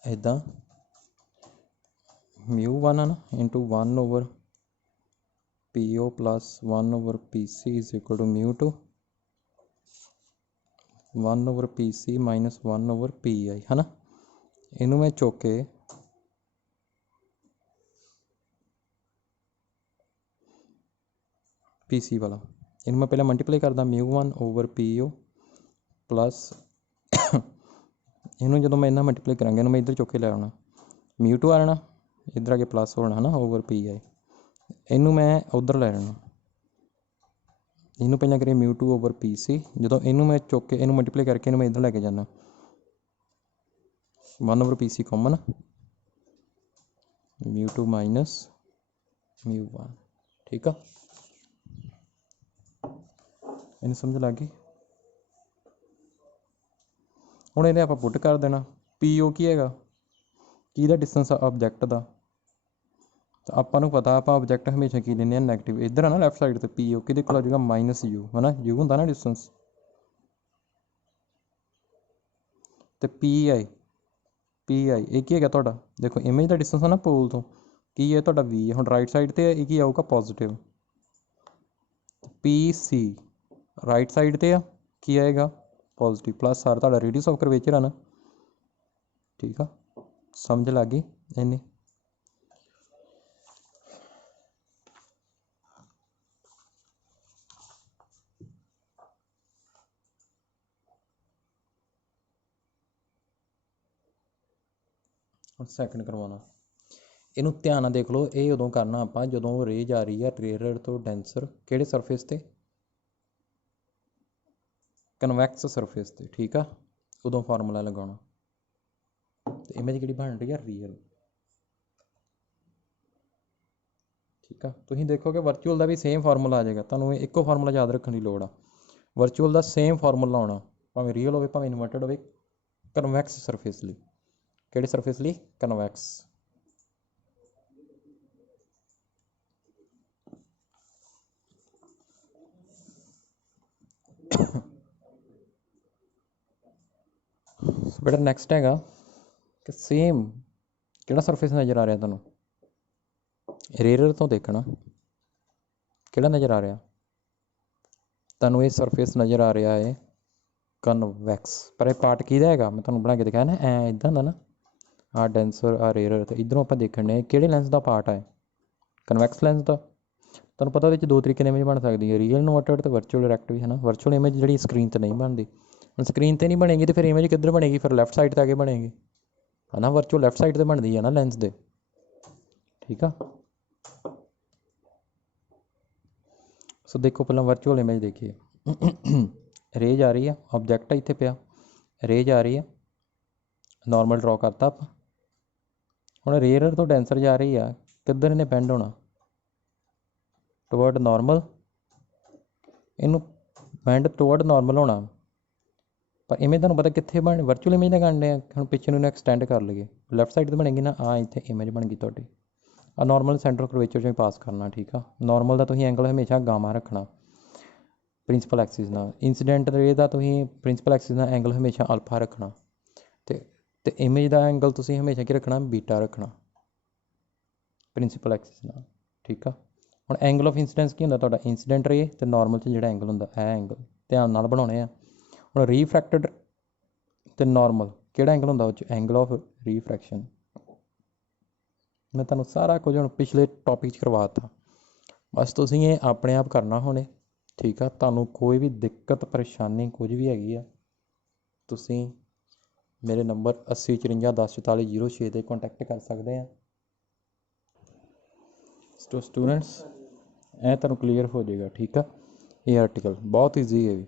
ਇੱਦਾਂ μ1 ਆ ਨਾ into 1/PO plus 1/PC is equal to μ2 1/PC minus 1/PI ਹੈ ਨਾ। ਇਹਨੂੰ ਮੈਂ ਚੁੱਕ ਕੇ PC ਵਾਲਾ, ਇਹਨੂੰ ਮੈਂ ਪਹਿਲਾਂ ਮਲਟੀਪਲਾਈ ਕਰਦਾ μ1/PO ਪਲੱਸ ਇਹਨੂੰ ਜਦੋਂ ਮੈਂ ਇਹਨਾਂ ਮਲਟੀਪਲਾਈ ਕਰਾਂਗਾ ਇਹਨੂੰ ਮੈਂ ਇੱਧਰ ਚੁੱਕ ਕੇ ਲੈ ਆਉਣਾ, μ2 ਆ ਲੈਣਾ, ਇੱਧਰ ਆ ਕੇ ਪਲੱਸ ਹੋਣਾ ਹੈ ਨਾ /PI। ਇਹਨੂੰ ਮੈਂ ਉੱਧਰ ਲੈ ਲੈਣਾ, ਇਹਨੂੰ ਪਹਿਲਾਂ ਕਰੀਏ μ2/PC, ਜਦੋਂ ਇਹਨੂੰ ਮੈਂ ਚੁੱਕ ਕੇ ਇਹਨੂੰ ਮਲਟੀਪਲਾਈ ਕਰਕੇ ਇਹਨੂੰ ਮੈਂ ਇੱਧਰ ਲੈ ਕੇ ਜਾਂਦਾ 1/PC ਕਾਮਨ, μ2 ਮਾਈਨਸ μ1। ਠੀਕ ਆ, ਇਹਨੂੰ ਸਮਝ ਲੱਗ ਗਈ। ਹੁਣ ਇਹਨੇ ਆਪਾਂ ਪੁੱਟ ਕਰ ਦੇਣਾ। PO ਕੀ ਹੈਗਾ, ਕਿਹਦਾ ਡਿਸਟੈਂਸ ਆ ਆਬਜੈਕਟ ਦਾ, ਤਾਂ ਆਪਾਂ ਨੂੰ ਪਤਾ ਆਪਾਂ ਆਬਜੈਕਟ ਹਮੇਸ਼ਾ ਕੀ ਲੈਂਦੇ ਹਾਂ ਨੈਗੇਟਿਵ। ਇੱਧਰ ਆ ਨਾ ਲੈਫਟ ਸਾਈਡ 'ਤੇ PO ਕਿਹਦੇ ਕੋਲ ਆ ਜਾਊਗਾ -U ਹੈ ਨਾ, U ਹੁੰਦਾ ਨਾ ਡਿਸਟੈਂਸ। ਅਤੇ PI ਇਹ ਕੀ ਹੈਗਾ ਤੁਹਾਡਾ, ਦੇਖੋ ਇਮੇਜ ਦਾ ਡਿਸਟੈਂਸ ਆ ਨਾ ਪੋਲ ਤੋਂ, ਕੀ ਹੈ ਤੁਹਾਡਾ V। ਹੁਣ ਰਾਈਟ ਸਾਈਡ 'ਤੇ ਇਹ ਕੀ ਆਊਗਾ ਪੋਜ਼ੀਟਿਵ। PC ਰਾਈਟ ਸਾਈਡ 'ਤੇ ਆ, ਕੀ ਆਏਗਾ ਪੋਜ਼ੀਟਿਵ, ਪਲੱਸ ਸਾਰਾ ਤੁਹਾਡਾ ਰੇਡੀਅਸ ਆਫ ਕਰਵੇਚਰ ਆ ਨਾ। ਠੀਕ ਆ, ਸਮਝ ਲੱਗ ਗਈ ਇੰਨੀ। ਹੁਣ ਸੈਕਿੰਡ ਕਰਵਾਉਣਾ, ਇਹਨੂੰ ਧਿਆਨ ਨਾਲ ਦੇਖ ਲਓ। ਇਹ ਉਦੋਂ ਕਰਨਾ ਆਪਾਂ ਜਦੋਂ ਰੇਜ ਆ ਰਹੀ ਆ ਰੇਅਰਰ ਤੋਂ ਡੈਂਸਰ, ਕਿਹੜੇ ਸਰਫੇਸ 'ਤੇ, ਕਨਵੈਕਸ ਸਰਫੇਸ 'ਤੇ। ਠੀਕ ਆ, ਉਦੋਂ ਫਾਰਮੂਲਾ ਲਗਾਉਣਾ, ਅਤੇ ਇਮੇਜ ਕਿਹੜੀ ਬਣ ਰਹੀ ਆ ਰੀਅਲ। ਠੀਕ ਆ, ਤੁਸੀਂ ਦੇਖੋਗੇ ਵਰਚੁਅਲ ਦਾ ਵੀ ਸੇਮ ਫਾਰਮੂਲਾ ਆ ਜਾਏਗਾ, ਤੁਹਾਨੂੰ ਇਹ ਇੱਕੋ ਫਾਰਮੂਲਾ ਯਾਦ ਰੱਖਣ ਦੀ ਲੋੜ ਆ। ਵਰਚੁਅਲ ਦਾ ਸੇਮ ਫਾਰਮੂਲਾ ਆਉਣਾ, ਭਾਵੇਂ ਰੀਅਲ ਹੋਵੇ ਭਾਵੇਂ ਇਨਵਰਟਡ ਹੋਵੇ, ਕਨਵੈਕਸ ਸਰਫੇਸ ਲਈ। ਕਿਹੜੇ ਸਰਫੇਸ ਲਈ, ਕਨਵੈਕਸ। ਬੇਟਾ ਨੈਕਸਟ ਹੈਗਾ ਕਿ ਸੇਮ ਕਿਹੜਾ ਸਰਫੇਸ ਨਜ਼ਰ ਆ ਰਿਹਾ ਤੁਹਾਨੂੰ, ਰੇਅਰਰ ਤੋਂ ਦੇਖਣਾ ਕਿਹੜਾ ਨਜ਼ਰ ਆ ਰਿਹਾ ਤੁਹਾਨੂੰ। ਇਹ ਸਰਫੇਸ ਨਜ਼ਰ ਆ ਰਿਹਾ ਹੈ ਕਨਵੈਕਸ, ਪਰ ਇਹ ਪਾਰਟ ਕਿਹਦਾ ਹੈਗਾ ਮੈਂ ਤੁਹਾਨੂੰ ਬਣਾ ਕੇ ਦਿਖਾਇਆ ਨਾ, ਐਂ ਇੱਦਾਂ ਦਾ ਨਾ, ਆਹ ਡੈਂਸਰ ਆਹ ਰੇਅਰਰ, ਅਤੇ ਇੱਧਰੋਂ ਆਪਾਂ ਦੇਖਣ ਨੇ ਕਿਹੜੇ ਲੈਂਸ ਦਾ ਪਾਰਟ ਹੈ, ਕਨਵੈਕਸ ਲੈਂਸ ਦਾ। ਤੁਹਾਨੂੰ ਪਤਾ ਉਹਦੇ 'ਚ ਦੋ ਤਰੀਕੇ ਦੀ ਇਮੇਜ ਬਣ ਸਕਦੀ ਹੈ, ਰੀਅਲ ਇਨਵਰਟਡ ਅਤੇ ਵਰਚੁਅਲ ਡਾਇਰੈਕਟ ਵੀ ਹੈ ਨਾ। ਵਰਚੁਅਲ ਇਮੇਜ ਜਿਹੜੀ ਸਕਰੀਨ 'ਤੇ ਨਹੀਂ ਬਣਦੀ, ਹੁਣ ਸਕਰੀਨ 'ਤੇ ਨਹੀਂ ਬਣੇਗੀ ਤਾਂ ਫਿਰ ਇਮੇਜ ਕਿੱਧਰ ਬਣੇਗੀ, ਫਿਰ ਲੈਫਟ ਸਾਈਡ 'ਤੇ ਆ ਕੇ ਬਣੇਗੀ ਹੈ ਨਾ। ਵਰਚੁਅਲ ਲੈਫਟ ਸਾਈਡ 'ਤੇ ਬਣਦੀ ਹੈ ਨਾ ਲੈਂਸ ਦੇ। ਠੀਕ ਆ, ਸੋ ਦੇਖੋ ਪਹਿਲਾਂ ਵਰਚੁਅਲ ਇਮੇਜ ਦੇਖੀਏ। ਰੇਜ ਆ ਰਹੀ ਆ, ਆਬਜੈਕਟ ਇੱਥੇ ਪਿਆ, ਰੇਜ ਆ ਰਹੀ ਆ, ਨੋਰਮਲ ਡਰੋ ਕਰਤਾ ਆਪਾਂ। ਹੁਣ ਰੇਅਰਰ ਤੋਂ ਡੈਂਸਰ ਜਾ ਰਹੀ ਆ, ਕਿੱਧਰ ਇਹਨੇ ਬੈਂਡ ਹੋਣਾ, ਟੁਵਰਡ ਨੋਰਮਲ। ਇਹਨੂੰ ਬੈਂਡ ਟੁਵਰਡ ਨੋਰਮਲ ਹੋਣਾ, ਪਰ ਇਮੇਜ ਤੁਹਾਨੂੰ ਪਤਾ ਕਿੱਥੇ ਬਣ, ਵਰਚੁਅਲ ਇਮੇਜ ਦਾ ਕਰਨ ਡਿਆ। ਹੁਣ ਪਿੱਛੇ ਨੂੰ ਐਕਸਟੈਂਡ ਕਰ ਲਈਏ, ਲੈਫਟ ਸਾਈਡ 'ਤੇ ਬਣੇਗੀ ਨਾ, ਆ ਇੱਥੇ ਇਮੇਜ ਬਣ ਗਈ ਤੁਹਾਡੀ। ਆ ਨੋਰਮਲ ਸੈਂਟਰ ਕਰਵੇਚਰ 'ਚੋਂ ਹੀ ਪਾਸ ਕਰਨਾ। ਠੀਕ ਆ, ਨੋਰਮਲ ਦਾ ਤੁਸੀਂ ਐਂਗਲ ਹਮੇਸ਼ਾ ਗਾਮਾ ਰੱਖਣਾ ਪ੍ਰਿੰਸੀਪਲ ਐਕਸਿਸ ਨਾਲ, ਇੰਸੀਡੈਂਟ ਰੇ ਦਾ ਤੁਸੀਂ ਪ੍ਰਿੰਸੀਪਲ ਐਕਸਿਸ ਨਾਲ ਐਂਗਲ ਹਮੇਸ਼ਾ ਅਲਫਾ ਰੱਖਣਾ, ਅਤੇ ਇਮੇਜ ਦਾ ਐਂਗਲ ਤੁਸੀਂ ਹਮੇਸ਼ਾ ਕੀ ਰੱਖਣਾ, ਬੀਟਾ ਰੱਖਣਾ ਪ੍ਰਿੰਸੀਪਲ ਐਕਸਿਸ ਨਾਲ। ਠੀਕ ਆ, ਹੁਣ ਐਂਗਲ ਆਫ ਇੰਸੀਡੈਂਸ ਕੀ ਹੁੰਦਾ ਤੁਹਾਡਾ, ਇੰਸੀਡੈਂਟ ਰੇ ਅਤੇ ਨੋਰਮਲ 'ਚ ਜਿਹੜਾ ਐਂਗਲ ਹੁੰਦਾ, ਇਹ ਐਂਗਲ ਧਿਆਨ ਨਾਲ ਬਣਾਉਣੇ ਆ। ਹੁਣ ਰੀਫਰੈਕਟਡ ਅਤੇ ਨੋਰਮਲ ਕਿਹੜਾ ਐਂਗਲ ਹੁੰਦਾ ਉਹ 'ਚ, ਐਂਗਲ ਆਫ ਰੀਫਰੈਕਸ਼ਨ। ਮੈਂ ਤੁਹਾਨੂੰ ਸਾਰਾ ਕੁਝ ਹੁਣ ਪਿਛਲੇ ਟੋਪਿਕ 'ਚ ਕਰਵਾ ਤਾ। बस तुसीं ये अपने आप करना हुणे, ठीक है। तुहानूं कोई भी दिक्कत परेशानी कुछ भी हैगी आ, तुसीं मेरे नंबर 80 54 10 44 06 'ਤੇ ਕੰਟੈਕਟ ਕਰ ਸਕਦੇ ਆ। ਸਟੂਡੈਂਟਸ ਇਹ ਤੁਹਾਨੂੰ ਕਲੀਅਰ ਹੋ ਜਾਏਗਾ, ਠੀਕ ਆ। ਇਹ ਆਰਟੀਕਲ ਬਹੁਤ ਈਜ਼ੀ ਹੈ ਵੀ।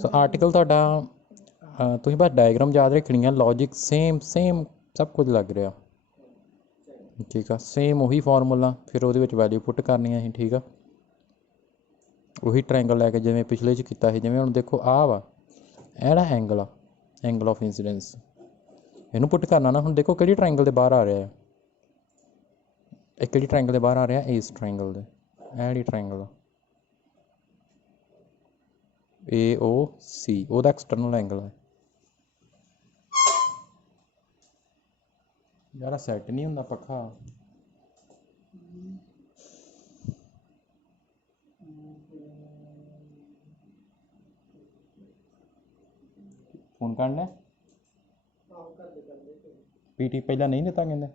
ਸੋ ਆਰਟੀਕਲ ਤੁਹਾਡਾ ਤੁਸੀਂ ਬਸ ਡਾਇਗਰਾਮ ਯਾਦ ਰੱਖਣੀ ਆ, ਲੌਜਿਕ ਸੇਮ ਸਭ ਕੁਝ ਲੱਗ ਰਿਹਾ, ਠੀਕ ਆ। ਸੇਮ ਉਹੀ ਫਾਰਮੂਲਾ, ਫਿਰ ਉਹਦੇ ਵਿੱਚ ਵੈਲਿਊ ਪੁੱਟ ਕਰਨੀਆਂ ਸੀ, ਠੀਕ ਆ। ਉਹੀ ਟਰਾਇੰਗਲ ਲੈ ਕੇ ਜਿਵੇਂ ਪਿਛਲੇ 'ਚ ਕੀਤਾ ਸੀ। ਜਿਵੇਂ ਹੁਣ ਦੇਖੋ ਆਹ ਵਾ, ਇਹ ਜਿਹੜਾ ਐਂਗਲ ਆ, ਐਂਗਲ ਆਫ ਇੰਸੀਡੈਂਸ, ਇਹਨੂੰ ਪੁੱਟ ਕਰਨਾ ਨਾ। ਹੁਣ ਦੇਖੋ ਕਿਹੜੀ ਟਰਾਇੰਗਲ ਦੇ ਬਾਹਰ ਆ ਰਿਹਾ ਹੈ, ਇਹ ਕਿਹੜੀ ਟਰਾਇੰਗਲ ਦੇ ਬਾਹਰ ਆ ਰਿਹਾ, ਇਸ ਟਰਾਇੰਗਲ ਦੇ। ਇਹ ਜਿਹੜੀ ਟਰਾਇੰਗਲ ਆ AOC, ਉਹਦਾ ਐਕਸਟਰਨਲ ਐਂਗਲ ਹੈ। ਯਾਰ ਸੈੱਟ ਨਹੀਂ ਹੁੰਦਾ ਪੱਖਾ। ਫੋਨ ਕਰਨਾ PT ਪਹਿਲਾਂ ਨਹੀਂ ਦਿੱਤਾ ਕਹਿੰਦੇ।